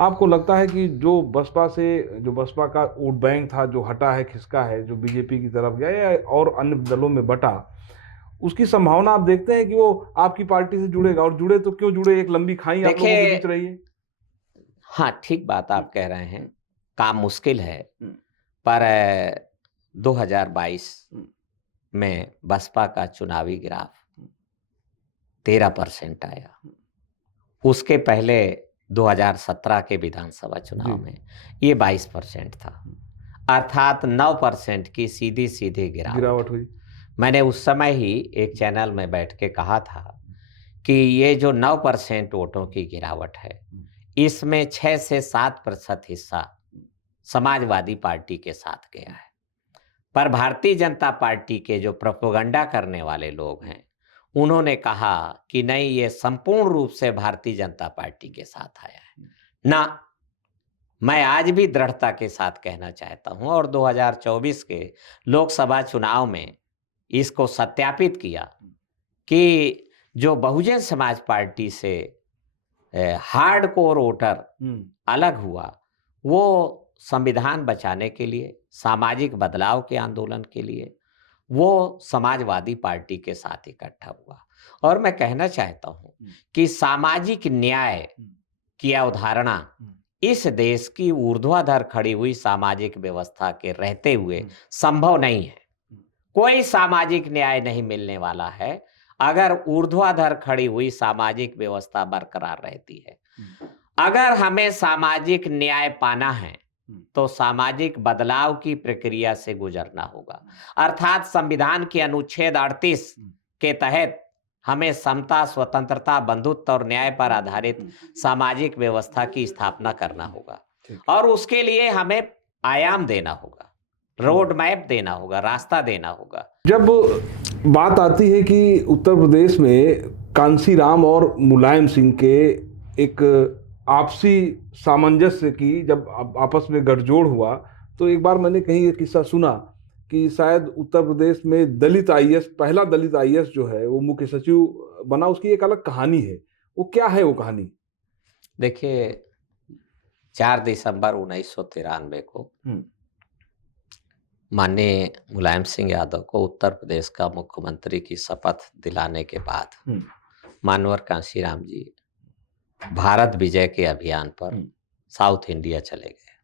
आपको लगता है कि जो बसपा का वोट बैंक था जो हटा है, खिसका है, जो बीजेपी की तरफ गया या और अन्य दलों में बटा, उसकी संभावना आप देखते हैं कि वो आपकी पार्टी से जुड़ेगा? और जुड़े तो क्यों जुड़े? एक लंबी खाई आप लोगों के बीच रही है। हाँ, ठीक बात आप कह रहे हैं, काम मुश्किल है। पर 2022 में बसपा का चुनावी ग्राफ 13% आया। उसके पहले 2017 के विधानसभा चुनाव में ये 22% था। अर्थात 9% की सीधी गिरावट हुई। मैंने उस समय ही एक चैनल में बैठ के कहा था कि ये जो 9% वोटों की गिरावट है, इसमें 6 से 7% हिस्सा समाजवादी पार्टी के साथ गया है। पर भारतीय जनता पार्टी के जो प्रोपेगेंडा करने वाले लोग हैं, उन्होंने कहा कि नहीं, ये संपूर्ण रूप से भारतीय जनता पार्टी के साथ आया है ना। मैं आज भी दृढ़ता के साथ कहना चाहता हूं और 2024 के लोकसभा चुनाव में इसको सत्यापित किया कि जो बहुजन समाज पार्टी से हार्डकोर वोटर अलग हुआ, वो संविधान बचाने के लिए, सामाजिक बदलाव के आंदोलन के लिए वो समाजवादी पार्टी के साथ इकट्ठा हुआ। और मैं कहना चाहता हूं कि सामाजिक न्याय की अवधारणा इस देश की ऊर्ध्वाधर खड़ी हुई सामाजिक व्यवस्था के रहते हुए संभव नहीं है। कोई सामाजिक न्याय नहीं मिलने वाला है अगर ऊर्ध्वाधर खड़ी हुई सामाजिक व्यवस्था बरकरार रहती है। अगर हमें सामाजिक न्याय पाना है तो सामाजिक बदलाव की प्रक्रिया से गुजरना होगा। अर्थात संविधान के अनुच्छेद 38 के तहत हमें समता, स्वतंत्रता, बंधुत्व और न्याय पर आधारित सामाजिक व्यवस्था की स्थापना करना होगा और उसके लिए हमें आयाम देना होगा, रोड मैप देना होगा, रास्ता देना होगा। जब बात आती है कि उत्तर प्रदेश में कांशीराम और मुलायम सिंह के एक आपसी सामंजस्य की जब आपस में गठजोड़ हुआ, तो एक बार मैंने कहीं एक किस्सा सुना कि शायद उत्तर प्रदेश में पहला दलित आईएएस जो है वो मुख्य सचिव बना। उसकी एक अलग कहानी है। वो क्या है वो कहानी? देखिए, 4 दिसंबर 1993 को माननीय मुलायम सिंह यादव को उत्तर प्रदेश का मुख्यमंत्री की शपथ दिलाने के बाद मानवर कांशीराम जी भारत विजय के अभियान पर साउथ इंडिया चले गए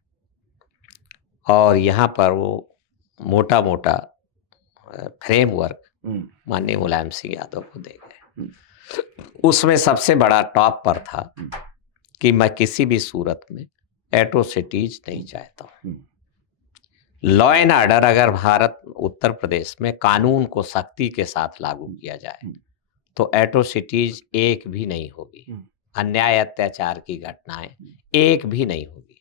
और यहाँ पर वो मोटा फ्रेमवर्क माननीय मुलायम सिंह यादव को दे गए। उसमें सबसे बड़ा टॉप पर था कि मैं किसी भी सूरत में एट्रोसिटीज नहीं चाहता हूँ। लॉ एंड ऑर्डर अगर भारत उत्तर प्रदेश में कानून को सख्ती के साथ लागू किया जाए तो एट्रोसिटीज एक भी नहीं होगी, अन्याय अत्याचार की घटनाएं एक भी नहीं होगी।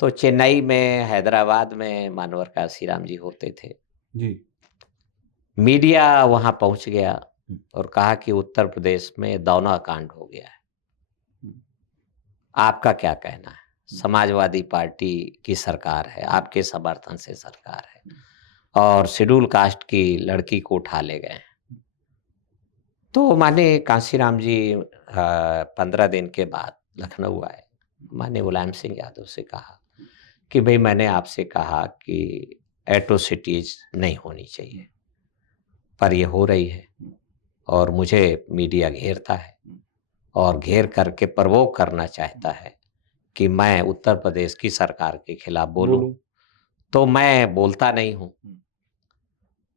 तो चेन्नई में, हैदराबाद में मानवर कांशीराम जी होते थे जी। मीडिया वहां पहुंच गया और कहा कि उत्तर प्रदेश में दौना कांड हो गया है। आपका क्या कहना है? समाजवादी पार्टी की सरकार है, आपके समर्थन से सरकार है और शेड्यूल कास्ट की लड़की को उठा ले गए। तो माने कांशीराम जी 15 दिन के बाद लखनऊ आए। माने मुलायम सिंह यादव से कहा कि भाई मैंने आपसे कहा कि एट्रोसिटीज नहीं होनी चाहिए, पर ये हो रही है और मुझे मीडिया घेरता है और घेर करके प्रवोक करना चाहता है कि मैं उत्तर प्रदेश की सरकार के खिलाफ बोलूं, तो मैं बोलता नहीं हूं,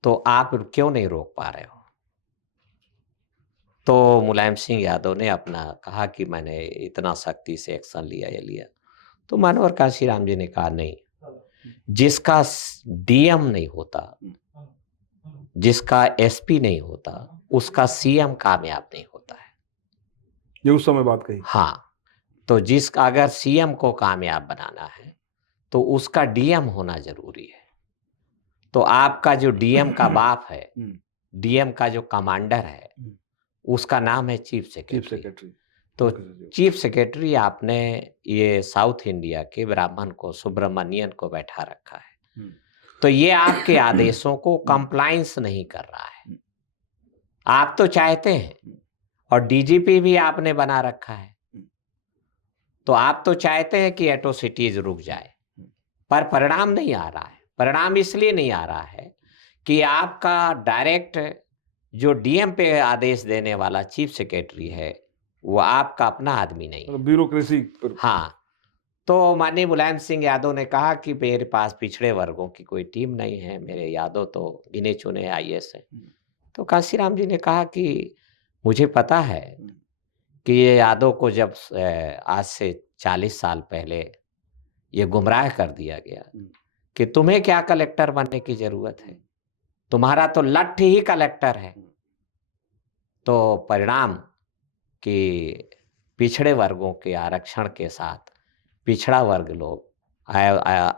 तो आप क्यों नहीं रोक पा रहे हो? तो मुलायम सिंह यादव ने अपना कहा कि मैंने इतना सख्ती से एक्शन लिया, ये लिया। तो मानवर कांशीराम जी ने कहा नहीं, जिसका डीएम नहीं होता, जिसका एसपी नहीं होता, उसका सीएम कामयाब नहीं होता है। ये उस समय बात कही। हाँ, तो जिसका अगर सीएम को कामयाब बनाना है तो उसका डीएम होना जरूरी है। तो आपका जो डीएम का बाप है, डीएम का जो कमांडर है, उसका नाम है चीफ सेक्रेटरी। तो चीफ सेक्रेटरी आपने ये साउथ इंडिया के ब्राह्मण को, सुब्रमण्यन को बैठा रखा है, तो ये आपके आदेशों को कंप्लायंस नहीं कर रहा है। आप तो चाहते हैं, और डीजीपी भी आपने बना रखा है, तो आप तो चाहते हैं कि एट्रोसिटीज रुक जाए, पर परिणाम नहीं आ रहा है। परिणाम इसलिए नहीं आ रहा है कि आपका डायरेक्ट जो डीएम पे आदेश देने वाला चीफ सेक्रेटरी है, वो आपका अपना आदमी नहीं है, ब्यूरोक्रेसी पर। हाँ। तो माननीय मुलायम सिंह यादव ने कहा कि मेरे पास पिछड़े वर्गों की कोई टीम नहीं है, मेरे यादव तो गिने चुने आईएएस हैं। तो कांशीराम जी ने कहा कि मुझे पता है कि ये यादव को जब आज से 40 साल पहले ये गुमराह कर दिया गया कि तुम्हें क्या कलेक्टर बनने की जरूरत है, तुम्हारा तो लठ ही कलेक्टर है। तो परिणाम कि पिछड़े वर्गों के आरक्षण के साथ पिछड़ा वर्ग लोग,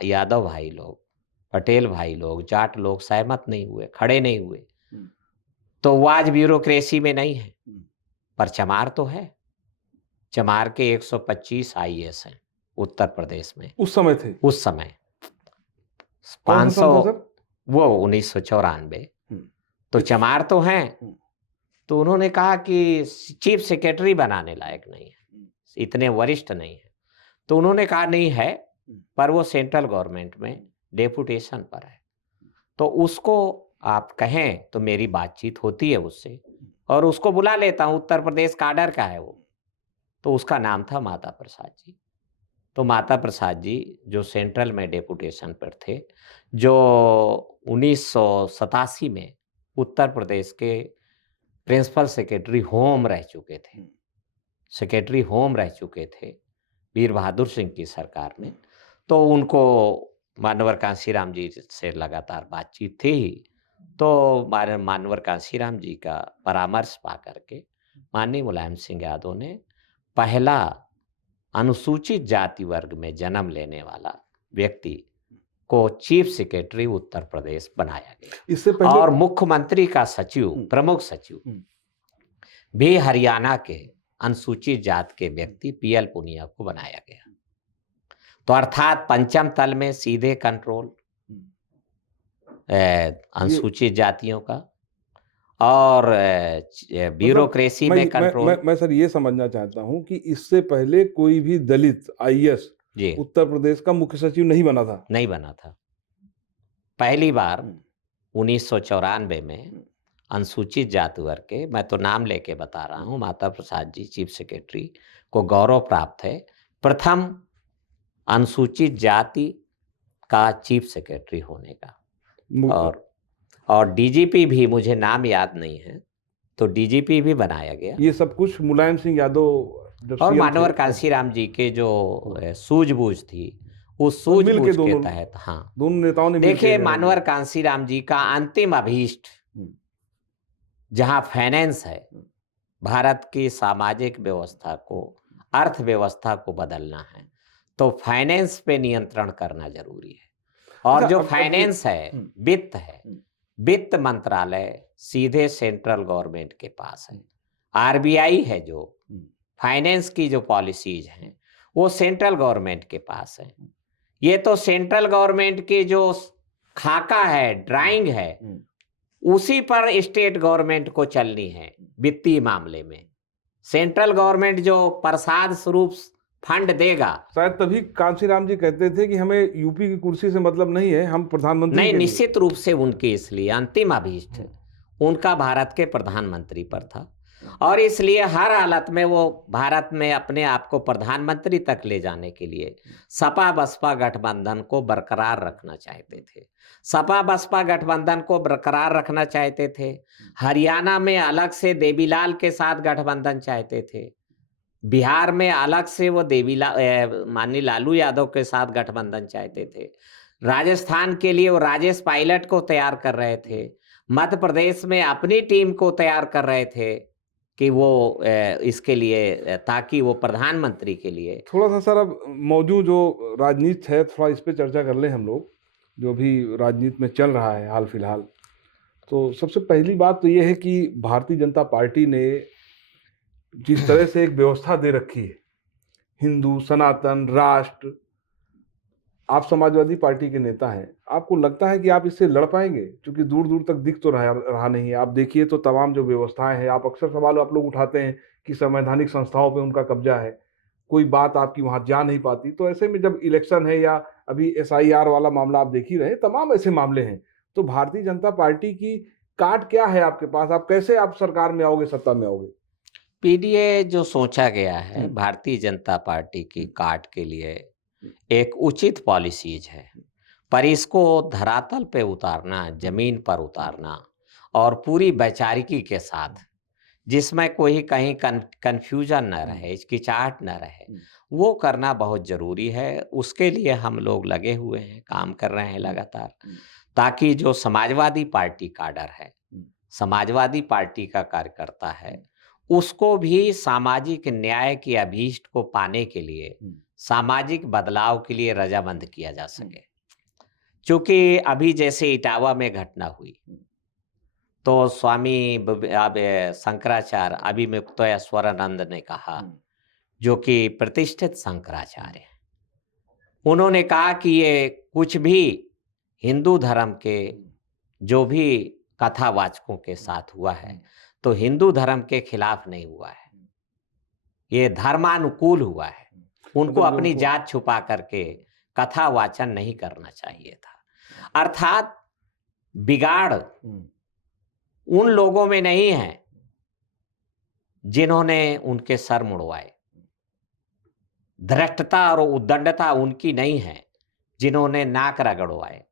यादव भाई लोग, पटेल भाई लोग, जाट लोग सहमत नहीं हुए, खड़े नहीं हुए। तो वो आज ब्यूरोक्रेसी में नहीं है, पर चमार तो है। चमार के 125 आईएएस हैं उत्तर प्रदेश में उस समय थे। उस समय कौन सा 500 सन था सर? वो 1994। तो चमार तो हैं। तो उन्होंने कहा कि चीफ सेक्रेटरी बनाने लायक नहीं है, इतने वरिष्ठ नहीं है। तो उन्होंने कहा नहीं है, पर वो सेंट्रल गवर्नमेंट में डेपुटेशन पर है, तो उसको आप कहें तो मेरी बातचीत होती है उससे और उसको बुला लेता हूँ। उत्तर प्रदेश काडर का है वो। तो उसका नाम था माता प्रसाद जी। तो माता प्रसाद जी जो सेंट्रल में डेपुटेशन पर थे, जो 1987 में उत्तर प्रदेश के प्रिंसिपल सेक्रेटरी होम रह चुके थे, सेक्रेटरी होम रह चुके थे वीर बहादुर सिंह की सरकार में। तो उनको मानवर कांशीराम जी से लगातार बातचीत थी। तो मानवर कांशीराम जी का परामर्श पा करके माननीय मुलायम सिंह यादव ने पहला अनुसूचित जाति वर्ग में जन्म लेने वाला व्यक्ति को चीफ सेक्रेटरी उत्तर प्रदेश बनाया गया। इससे पहले और मुख्यमंत्री का सचिव, प्रमुख सचिव भी हरियाणा के अनुसूचित जात के व्यक्ति पीएल पुनिया को बनाया गया। तो अर्थात पंचम तल में सीधे कंट्रोल अनुसूचित जातियों का और ब्यूरोक्रेसी में कंट्रोल। मैं सर ये समझना चाहता हूं कि इससे पहले कोई भी दलित आईएएस उत्तर प्रदेश का मुख्य सचिव नहीं बना था। नहीं बना था। पहली बार 1994 में अनुसूचित जाति वर्ग के, मैं तो नाम लेके बता रहा हूँ, माता प्रसाद जी चीफ सेक्रेटरी को गौरव प्राप्त है प्रथम अनुसूचित जाति का चीफ सेक्रेटरी होने का। और डीजीपी भी, मुझे नाम याद नहीं है, तो डीजीपी भी बनाया गया। ये सब कुछ मुलायम सिंह यादव और मानवर कांशीराम जी के जो सूझबूझ थी, उस सूझबूझ के तहत, हाँ, दोनों नेताओं ने देखिए मानवर कांशीराम जी का अंतिम अभीष्ट जहां फाइनेंस है, भारत की सामाजिक व्यवस्था को, अर्थव्यवस्था को बदलना है, तो फाइनेंस पे नियंत्रण करना जरूरी है। और जो फाइनेंस है, वित्त है, वित्त मंत्रालय सीधे सेंट्रल गवर्नमेंट के पास है। आरबीआई है जो फाइनेंस की जो पॉलिसीज हैं वो सेंट्रल गवर्नमेंट के पास है। ये तो सेंट्रल गवर्नमेंट की जो खाका है, ड्राइंग है, उसी पर स्टेट गवर्नमेंट को चलनी है वित्तीय मामले में। सेंट्रल गवर्नमेंट जो प्रसाद स्वरूप फंड देगा, शायद तभी कांशीराम जी कहते थे कि हमें यूपी की कुर्सी से मतलब नहीं है, हम प्रधानमंत्री नहीं, के लिए। निश्चित रूप से उनकी इसलिए अंतिम अभीष्ट उनका भारत के प्रधानमंत्री पर था, और इसलिए हर हालत में वो भारत में अपने आप को प्रधानमंत्री तक ले जाने के लिए सपा बसपा गठबंधन को बरकरार रखना चाहते थे। सपा बसपा गठबंधन को बरकरार रखना चाहते थे। हरियाणा में अलग से देवीलाल के साथ गठबंधन चाहते थे। बिहार में अलग से वो माननीय लालू यादव के साथ गठबंधन चाहते थे। राजस्थान के लिए वो राजेश पायलट को तैयार कर रहे थे। मध्य प्रदेश में अपनी टीम को तैयार कर रहे थे कि वो इसके लिए, ताकि वो प्रधानमंत्री के लिए। थोड़ा सा सर अब मौजूद जो राजनीति है थोड़ा इस पे चर्चा कर लें हम लोग, जो भी राजनीति में चल रहा है हाल फिलहाल। तो सबसे पहली बात तो ये है कि भारतीय जनता पार्टी ने जिस तरह से एक व्यवस्था दे रखी है, हिंदू सनातन राष्ट्र, आप समाजवादी पार्टी के नेता हैं, आपको लगता है कि आप इससे लड़ पाएंगे? क्योंकि दूर दूर तक दिख तो रहा नहीं है। आप देखिए तो तमाम जो व्यवस्थाएं हैं, आप अक्सर सवाल आप लोग उठाते हैं कि संवैधानिक संस्थाओं पे उनका कब्जा है, कोई बात आपकी वहां जा नहीं पाती। तो ऐसे में जब इलेक्शन है या अभी SIR वाला मामला आप देख ही रहे, तमाम ऐसे मामले हैं, तो भारतीय जनता पार्टी की काट क्या है आपके पास? आप कैसे आप सरकार में आओगे, सत्ता में आओगे? पीडीए जो सोचा गया है भारतीय जनता पार्टी की काट के लिए एक उचित पॉलिसीज है, पर इसको धरातल पे उतारना, जमीन पर उतारना और पूरी वैचारिकी के साथ, जिसमें कोई कहीं कंफ्यूजन न रहे, हिचकिचाहट न रहे, वो करना बहुत जरूरी है। उसके लिए हम लोग लगे हुए हैं, काम कर रहे हैं लगातार, ताकि जो समाजवादी पार्टी काडर है, समाजवादी पार्टी का कार्यकर्ता है, उसको भी सामाजिक न्याय की अभीष्ट को पाने के लिए, सामाजिक बदलाव के लिए रजामंद किया जा सके। क्योंकि अभी जैसे इटावा में घटना हुई, तो स्वामी शंकराचार्य अभिमुक्तोश्वरानंद ने कहा, जो कि प्रतिष्ठित शंकराचार्य हैं, उन्होंने कहा कि ये कुछ भी हिंदू धर्म के जो भी कथावाचकों के साथ हुआ है, तो हिंदू धर्म के खिलाफ नहीं हुआ है, ये धर्मानुकूल हुआ है। उनको अपनी जात छुपा करके कथा वाचन नहीं करना चाहिए था। अर्थात बिगाड़ उन लोगों में नहीं है जिन्होंने उनके सर मुड़वाए, धृष्टता और उद्दंडता उनकी नहीं है जिन्होंने नाक रगड़वाए,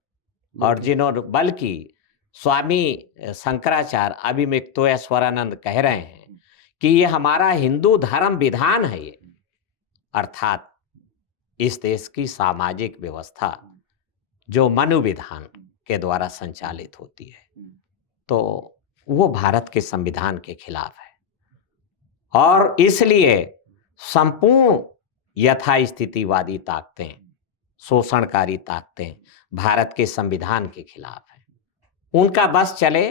और जिन्होंने, बल्कि स्वामी शंकराचार्य अभिमुक्तोश्वरानंद कह रहे हैं कि ये हमारा हिंदू धर्म विधान है ये, अर्थात इस देश की सामाजिक व्यवस्था जो मनु विधान के द्वारा संचालित होती है, तो वो भारत के संविधान के खिलाफ है। और इसलिए संपूर्ण यथास्थितिवादी ताकतें, शोषणकारी ताकतें भारत के संविधान के खिलाफ है। उनका बस चले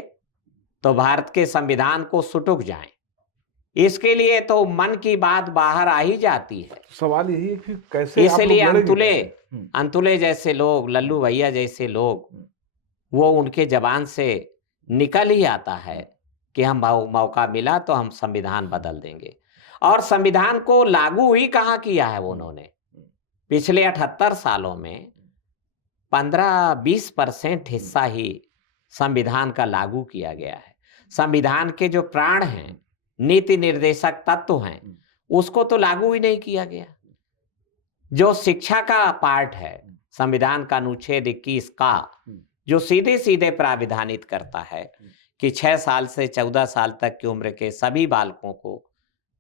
तो भारत के संविधान को सुटुक जाएं, इसके लिए तो मन की बात बाहर आ ही जाती है। सवाल यही है कि कैसे इसलिए अंतुले जैसे लोग, लल्लू भैया जैसे लोग, वो उनके जबान से निकल ही आता है कि हम मौका मिला तो हम संविधान बदल देंगे। और संविधान को लागू ही कहाँ किया है उन्होंने? पिछले 78 सालों में 15-20% हिस्सा ही संविधान का लागू किया गया है। संविधान के जो प्राण हैं, नीति निर्देशक तत्व हैं, उसको तो लागू ही नहीं किया गया। जो शिक्षा का पार्ट है, संविधान का अनुच्छेद 21 का, जो सीधे सीधे प्राविधानित करता है कि 6 साल से 14 साल तक की उम्र के सभी बालकों को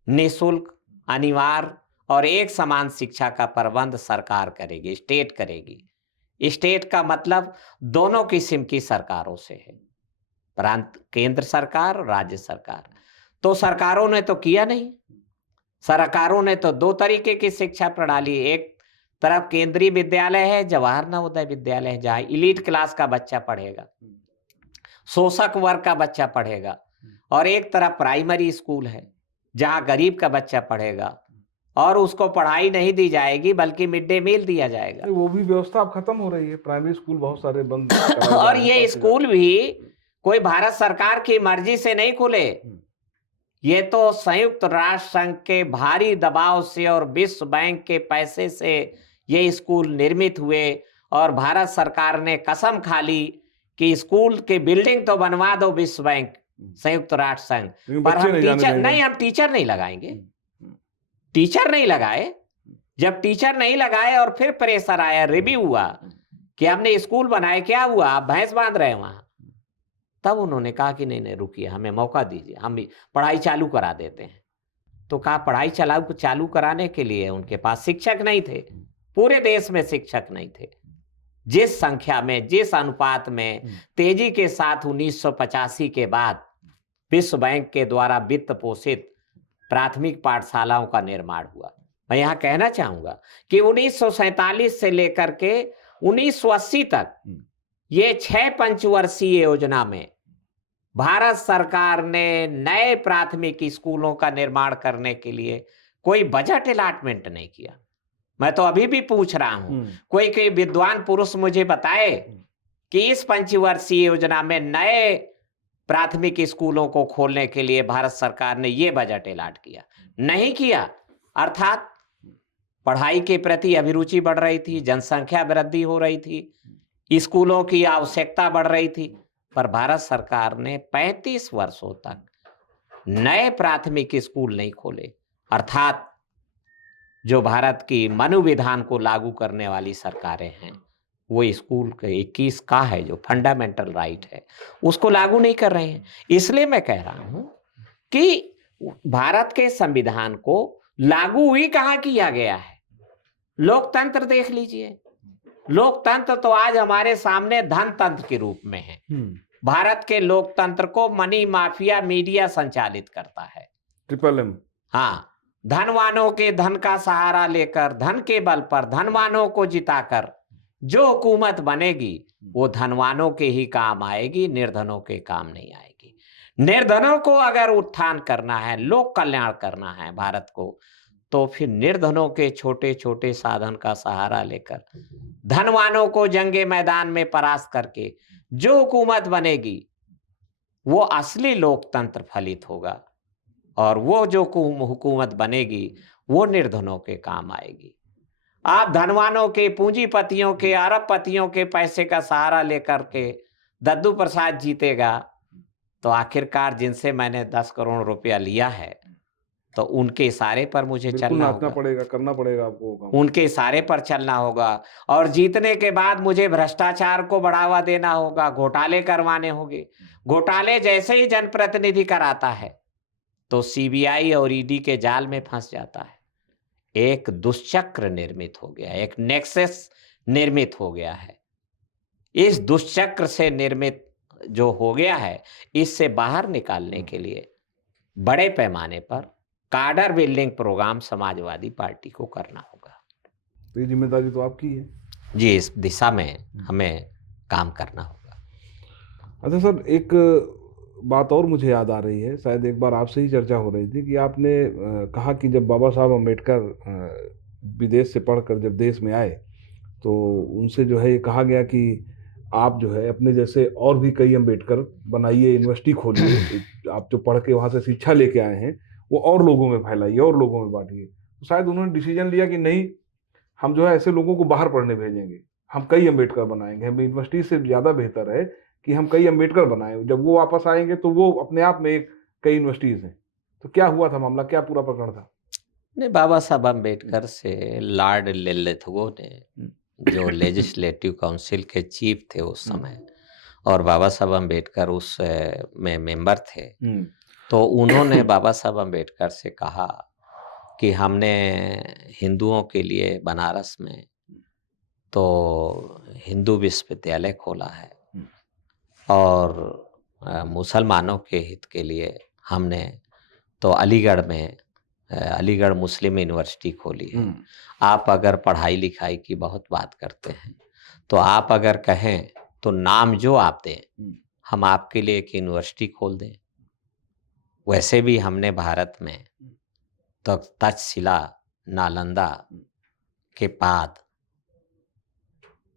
निःशुल्क, अनिवार्य और एक समान शिक्षा का प्रबंध सरकार करेगी, स्टेट करेगी। स्टेट का मतलब दोनों किस्म की सरकारों से है, प्रांत, केंद्र सरकार, राज्य सरकार। तो सरकारों ने तो किया नहीं। सरकारों ने तो 2 तरीके की शिक्षा प्रणाली, एक तरफ केंद्रीय विद्यालय है, जवाहर नवोदय विद्यालय है, जहाँ इलीट क्लास का बच्चा पढ़ेगा, शोषक वर्ग का बच्चा पढ़ेगा, और एक तरफ प्राइमरी स्कूल है जहाँ गरीब का बच्चा पढ़ेगा और उसको पढ़ाई नहीं दी जाएगी बल्कि मिड डे मील दिया जाएगा। वो भी व्यवस्था अब खत्म हो रही है, प्राइमरी स्कूल बहुत सारे बंद और ये स्कूल भी कोई भारत सरकार की मर्जी से नहीं खुले, ये तो संयुक्त राष्ट्र संघ के भारी दबाव से और विश्व बैंक के पैसे से ये स्कूल निर्मित हुए। और भारत सरकार ने कसम खा ली कि स्कूल की बिल्डिंग तो बनवा दो विश्व बैंक, संयुक्त राष्ट्र संघ, पर हम टीचर नहीं, हम टीचर नहीं लगाएंगे। टीचर नहीं लगाए। जब टीचर नहीं लगाए और फिर प्रेशर आया, रिव्यू हुआ कि हमने स्कूल बनाए, क्या हुआ, आप भैंस बांध रहे हैं वहां, तब उन्होंने कहा कि नहीं नहीं रुकिए, हमें मौका दीजिए, हम भी पढ़ाई चालू करा देते हैं। तो कहा पढ़ाई चालू कराने के लिए उनके पास शिक्षक नहीं थे, पूरे देश में शिक्षक नहीं थे। जिस संख्या में, जिस अनुपात में तेजी के साथ 1985 के बाद विश्व बैंक के द्वारा वित्त पोषित प्राथमिक पाठशालाओं का निर्माण हुआ, मैं यहां कहना चाहूंगा कि 1947 से लेकर के 1980 तक ये 6 पंचवर्षीय योजना में भारत सरकार ने नए प्राथमिक स्कूलों का निर्माण करने के लिए कोई बजट अलॉटमेंट नहीं किया। मैं तो अभी भी पूछ रहा हूं, कोई विद्वान पुरुष मुझे बताए कि इस पंचवर्षीय योजना में नए प्राथमिक स्कूलों को खोलने के लिए भारत सरकार ने यह बजट अलॉट किया, नहीं किया। अर्थात पढ़ाई के प्रति अभिरुचि बढ़ रही थी, जनसंख्या वृद्धि हो रही थी, स्कूलों की आवश्यकता बढ़ रही थी, पर भारत सरकार ने 35 वर्षों तक नए प्राथमिक स्कूल नहीं खोले। अर्थात जो भारत की मनुविधान को लागू करने वाली सरकारें हैं, वो स्कूल के 21 का है जो फंडामेंटल राइट है, उसको लागू नहीं कर रहे हैं। इसलिए मैं कह रहा हूं कि भारत के संविधान को लागू ही कहां किया गया है। लोकतंत्र देख लीजिए, लोकतंत्र तो आज हमारे सामने धनतंत्र के रूप में है। भारत के लोकतंत्र को मनी माफिया मीडिया संचालित करता है, ट्रिपल एम। हाँ, धनवानों के धन का सहारा लेकर, धन के बल पर धनवानों को जिताकर जो हुकूमत बनेगी वो धनवानों के ही काम आएगी, निर्धनों के काम नहीं आएगी। निर्धनों को अगर उत्थान करना है, लोक कल्याण करना है भारत को, तो फिर निर्धनों के छोटे छोटे साधन का सहारा लेकर धनवानों को जंगे मैदान में परास्त करके जो हुकूमत बनेगी वो असली लोकतंत्र फलित होगा, और वो जो हुकूमत बनेगी वो निर्धनों के काम आएगी। आप धनवानों के, पूंजीपतियों के, अरबपतियों के पैसे का सहारा लेकर के दद्दू प्रसाद जीतेगा, तो आखिरकार जिनसे मैंने 10 करोड़ रुपया लिया है तो उनके इशारे पर मुझे चलना होगा, करना पड़ेगा आपको, उनके इशारे पर चलना होगा। और जीतने के बाद मुझे भ्रष्टाचार को बढ़ावा देना होगा, घोटाले करवाने होंगे। घोटाले जैसे ही जनप्रतिनिधि कराता है तो सीबीआई और ईडी के जाल में फंस जाता है। एक दुष्चक्र निर्मित हो गया, एक नेक्सस निर्मित हो गया है। इस दुष्चक्र से निर्मित जो हो गया है, इससे बाहर निकालने के लिए बड़े पैमाने पर cadre building program Samajwadi party को करना होगा। तो ये जिम्मेदारी तो आपकी है जी, इस दिशा में हमें काम करना होगा। अच्छा सर, एक बात और मुझे याद आ रही है, शायद एक बार आपसे ही चर्चा हो रही थी कि आपने कहा कि जब बाबा साहब अम्बेडकर विदेश से पढ़कर जब देश में आए तो उनसे जो है ये कहा गया कि आप जो है अपने जैसे और भी कई अम्बेडकर बनाइए, यूनिवर्सिटी खोलिए, आप जो पढ़ के वहाँ से शिक्षा लेके आए हैं वो और लोगों में फैलाइए और लोगों में बांटिए। तो शायद उन्होंने डिसीजन लिया कि नहीं, हम जो है ऐसे लोगों को बाहर पढ़ने भेजेंगे, हम कई अम्बेडकर बनाएंगे, हम यूनिवर्सिटी से ज़्यादा बेहतर है कि हम कई अम्बेडकर बनाएं। जब वो वापस आएंगे तो वो अपने आप में एक कई यूनिवर्सिटीज़ हैं। तो क्या हुआ था मामला, क्या पूरा प्रकरण था? नहीं, बाबा साहब अम्बेडकर से लॉर्ड लिलिथगो ने, जो लेजिस्लेटिव काउंसिल के चीफ थे उस समय, और बाबा साहब अम्बेडकर उस में मेंबर थे, तो उन्होंने बाबा साहब अम्बेडकर से कहा कि हमने हिंदुओं के लिए बनारस में तो हिंदू विश्वविद्यालय खोला है, और मुसलमानों के हित के लिए हमने तो अलीगढ़ में अलीगढ़ मुस्लिम यूनिवर्सिटी खोली है। आप अगर पढ़ाई लिखाई की बहुत बात करते हैं तो आप अगर कहें तो नाम जो आप दें, हम आपके लिए एक यूनिवर्सिटी खोल दें। वैसे भी हमने भारत में तो तक्षशिला, नालंदा के बाद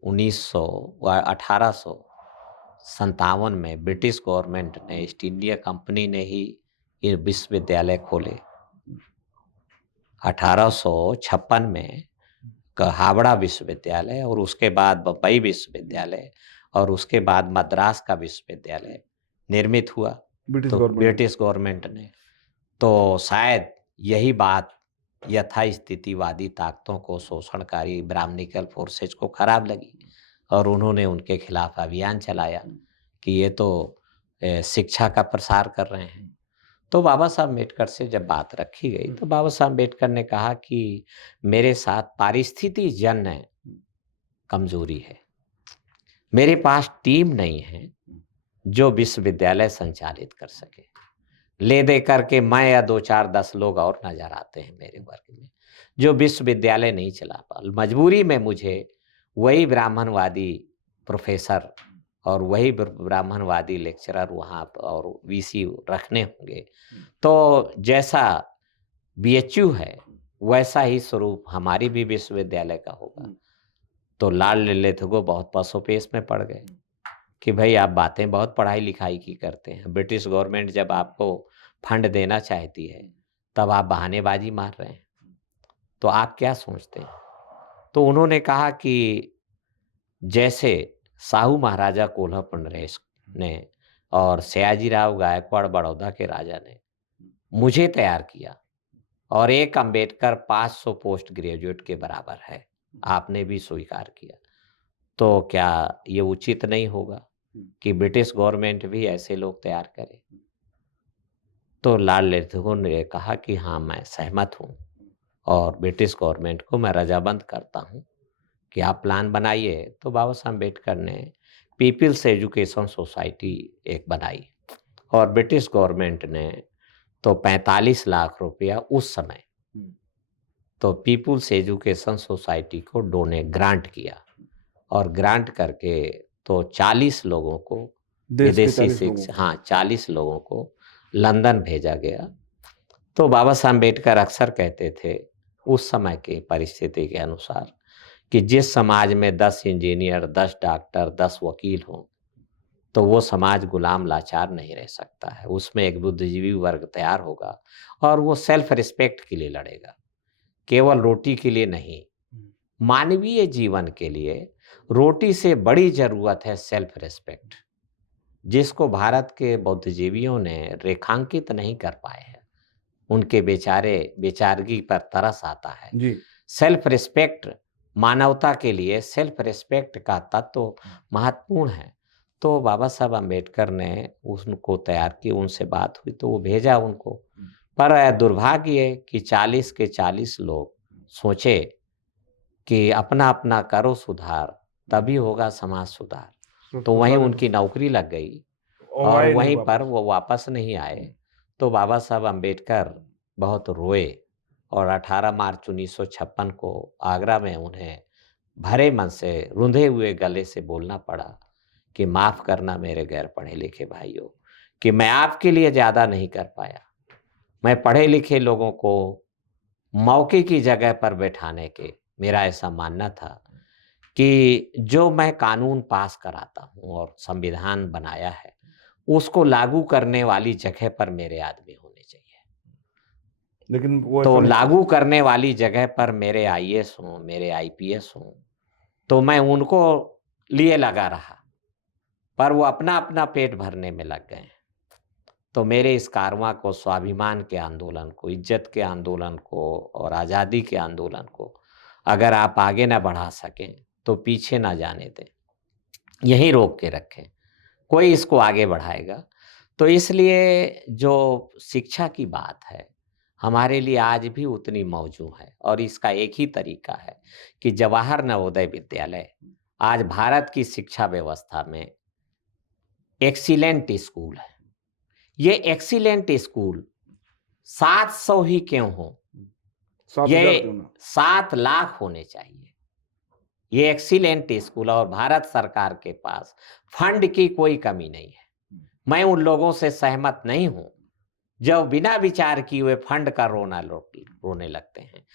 1800 57 में ब्रिटिश गवर्नमेंट ने, ईस्ट इंडिया कंपनी ने ही ये विश्वविद्यालय खोले। 1856 में हावड़ा विश्वविद्यालय, और उसके बाद बम्बई विश्वविद्यालय, और उसके बाद मद्रास का विश्वविद्यालय निर्मित हुआ ब्रिटिश गवर्नमेंट ने। तो शायद यही बात यथास्थितिवादी ताकतों को, शोषणकारी ब्राह्मणिकल फोर्सेज को खराब लगी और उन्होंने उनके खिलाफ अभियान चलाया कि ये तो शिक्षा का प्रसार कर रहे हैं। तो बाबा साहब अम्बेडकर से जब बात रखी गई तो बाबा साहब अम्बेडकर ने कहा कि मेरे साथ पारिस्थितिक जन्य कमजोरी है, मेरे पास टीम नहीं है जो विश्वविद्यालय संचालित कर सके। ले दे करके मैं या 2-4-10 लोग और नजर आते हैं मेरे वर्ग में जो विश्वविद्यालय नहीं चला पा। मजबूरी में मुझे वही ब्राह्मणवादी प्रोफेसर और वही ब्राह्मणवादी लेक्चरर वहाँ और वीसी रखने होंगे। तो जैसा बीएचयू है वैसा ही स्वरूप हमारी भी विश्वविद्यालय का होगा। तो लाल ललितगो बहुत पसोपेश में पड़ गए कि भाई आप बातें बहुत पढ़ाई लिखाई की करते हैं, ब्रिटिश गवर्नमेंट जब आपको फंड देना चाहती है तब आप बहानेबाजी मार रहे हैं, तो आप क्या सोचते हैं? तो उन्होंने कहा कि जैसे साहू महाराजा कोल्हापुर नरेश ने और सयाजीराव गायकवाड़ बड़ौदा के राजा ने मुझे तैयार किया और एक अंबेडकर 500 पोस्ट ग्रेजुएट के बराबर है, आपने भी स्वीकार किया, तो क्या ये उचित नहीं होगा कि ब्रिटिश गवर्नमेंट भी ऐसे लोग तैयार करे? तो लाल ललितगो ने कहा कि हाँ मैं सहमत हूँ और ब्रिटिश गवर्नमेंट को मैं रजामंद करता हूँ कि आप प्लान बनाइए। तो बाबा साहब अम्बेडकर ने पीपल्स एजुकेशन सोसाइटी एक बनाई और ब्रिटिश गवर्नमेंट ने तो 45 लाख रुपया उस समय तो पीपल्स एजुकेशन सोसाइटी को ग्रांट किया और ग्रांट करके तो 40 लोगों को विदेशी शिक्षा, हाँ 40 लोगों को लंदन भेजा गया। तो बाबा साहब अम्बेडकर अक्सर कहते थे उस समय के परिस्थिति के अनुसार कि जिस समाज में 10 इंजीनियर, 10 डॉक्टर, 10 वकील हों तो वो समाज गुलाम लाचार नहीं रह सकता है, उसमें एक बुद्धिजीवी वर्ग तैयार होगा और वो सेल्फ रिस्पेक्ट के लिए लड़ेगा, केवल रोटी के लिए नहीं। मानवीय जीवन के लिए रोटी से बड़ी जरूरत है सेल्फ रिस्पेक्ट, जिसको भारत के बुद्धिजीवियों ने रेखांकित नहीं कर पाए हैं। उनके बेचारगी पर तरस आता है जी। सेल्फ रिस्पेक्ट मानवता के लिए सेल्फ रिस्पेक्ट का तत्व महत्वपूर्ण है। तो बाबा साहब अम्बेडकर ने उनको तैयार की, उनसे बात हुई तो वो भेजा उनको, पर दुर्भाग्य है कि 40 के 40 लोग सोचे कि अपना अपना करो सुधार तभी होगा समाज सुधार, तो वहीं उनकी नौकरी लग गई और वहीं पर वो वापस नहीं आए। तो बाबा साहब अम्बेडकर बहुत रोए और 18 मार्च 1956 को आगरा में उन्हें भरे मन से, रुंधे हुए गले से बोलना पड़ा कि माफ़ करना मेरे गैर पढ़े लिखे भाइयों कि मैं आपके लिए ज़्यादा नहीं कर पाया। मैं पढ़े लिखे लोगों को मौके की जगह पर बैठाने के मेरा ऐसा मानना था कि जो मैं कानून पास कराता हूँ और संविधान बनाया है उसको लागू करने वाली जगह पर मेरे आदमी होने चाहिए, लेकिन वो तो लागू करने वाली जगह पर मेरे आईएएस हों, मेरे आईपीएस हों, तो मैं उनको लिए लगा रहा पर वो अपना अपना पेट भरने में लग गए। तो मेरे इस कारवां को, स्वाभिमान के आंदोलन को, इज्जत के आंदोलन को और आज़ादी के आंदोलन को अगर आप आगे ना बढ़ा सकें तो पीछे ना जाने दें, यहीं रोक के रखें, कोई इसको आगे बढ़ाएगा। तो इसलिए जो शिक्षा की बात है हमारे लिए आज भी उतनी मौजूद है और इसका एक ही तरीका है कि जवाहर नवोदय विद्यालय आज भारत की शिक्षा व्यवस्था में एक्सीलेंट स्कूल है। ये एक्सीलेंट स्कूल 700 ही क्यों हो, ये 7 लाख होने चाहिए। ये एक्सीलेंट स्कूल और भारत सरकार के पास फंड की कोई कमी नहीं है। मैं उन लोगों से सहमत नहीं हूं जो बिना विचार किए हुए फंड का रोने लगते हैं।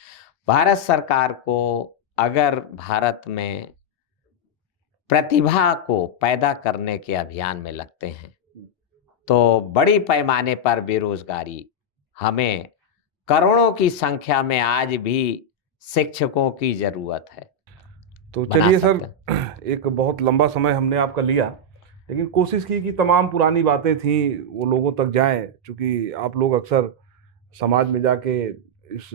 भारत सरकार को अगर भारत में प्रतिभा को पैदा करने के अभियान में लगते हैं तो बड़ी पैमाने पर बेरोजगारी, हमें करोड़ों की संख्या में आज भी शिक्षकों की जरूरत है। तो बना चलिए सकते सर, एक बहुत लंबा समय हमने आपका लिया, लेकिन कोशिश की कि तमाम पुरानी बातें थी वो लोगों तक जाएं, क्योंकि आप लोग अक्सर समाज में जाके इस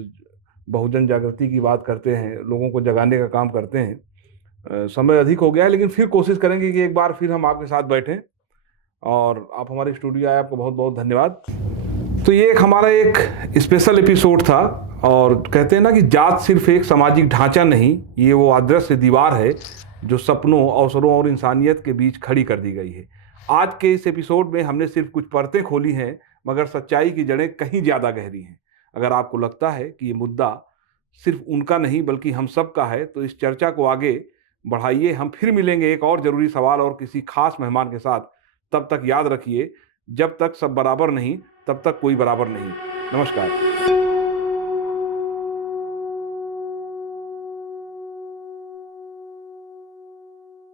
बहुजन जागृति की बात करते हैं, लोगों को जगाने का काम करते हैं। समय अधिक हो गया है, लेकिन फिर कोशिश करेंगे कि एक बार फिर हम आपके साथ बैठें और आप हमारे स्टूडियो आए, आपको बहुत बहुत धन्यवाद। तो ये हमारा एक स्पेशल एपिसोड था, और कहते हैं ना कि जात सिर्फ एक सामाजिक ढांचा नहीं, ये वो अदृश्य दीवार है जो सपनों, अवसरों और इंसानियत के बीच खड़ी कर दी गई है। आज के इस एपिसोड में हमने सिर्फ कुछ परतें खोली हैं, मगर सच्चाई की जड़ें कहीं ज़्यादा गहरी हैं। अगर आपको लगता है कि ये मुद्दा सिर्फ उनका नहीं बल्कि हम सब का है, तो इस चर्चा को आगे बढ़ाइए। हम फिर मिलेंगे एक और ज़रूरी सवाल और किसी खास मेहमान के साथ। तब तक याद रखिए, जब तक सब बराबर नहीं तब तक कोई बराबर नहीं। नमस्कार।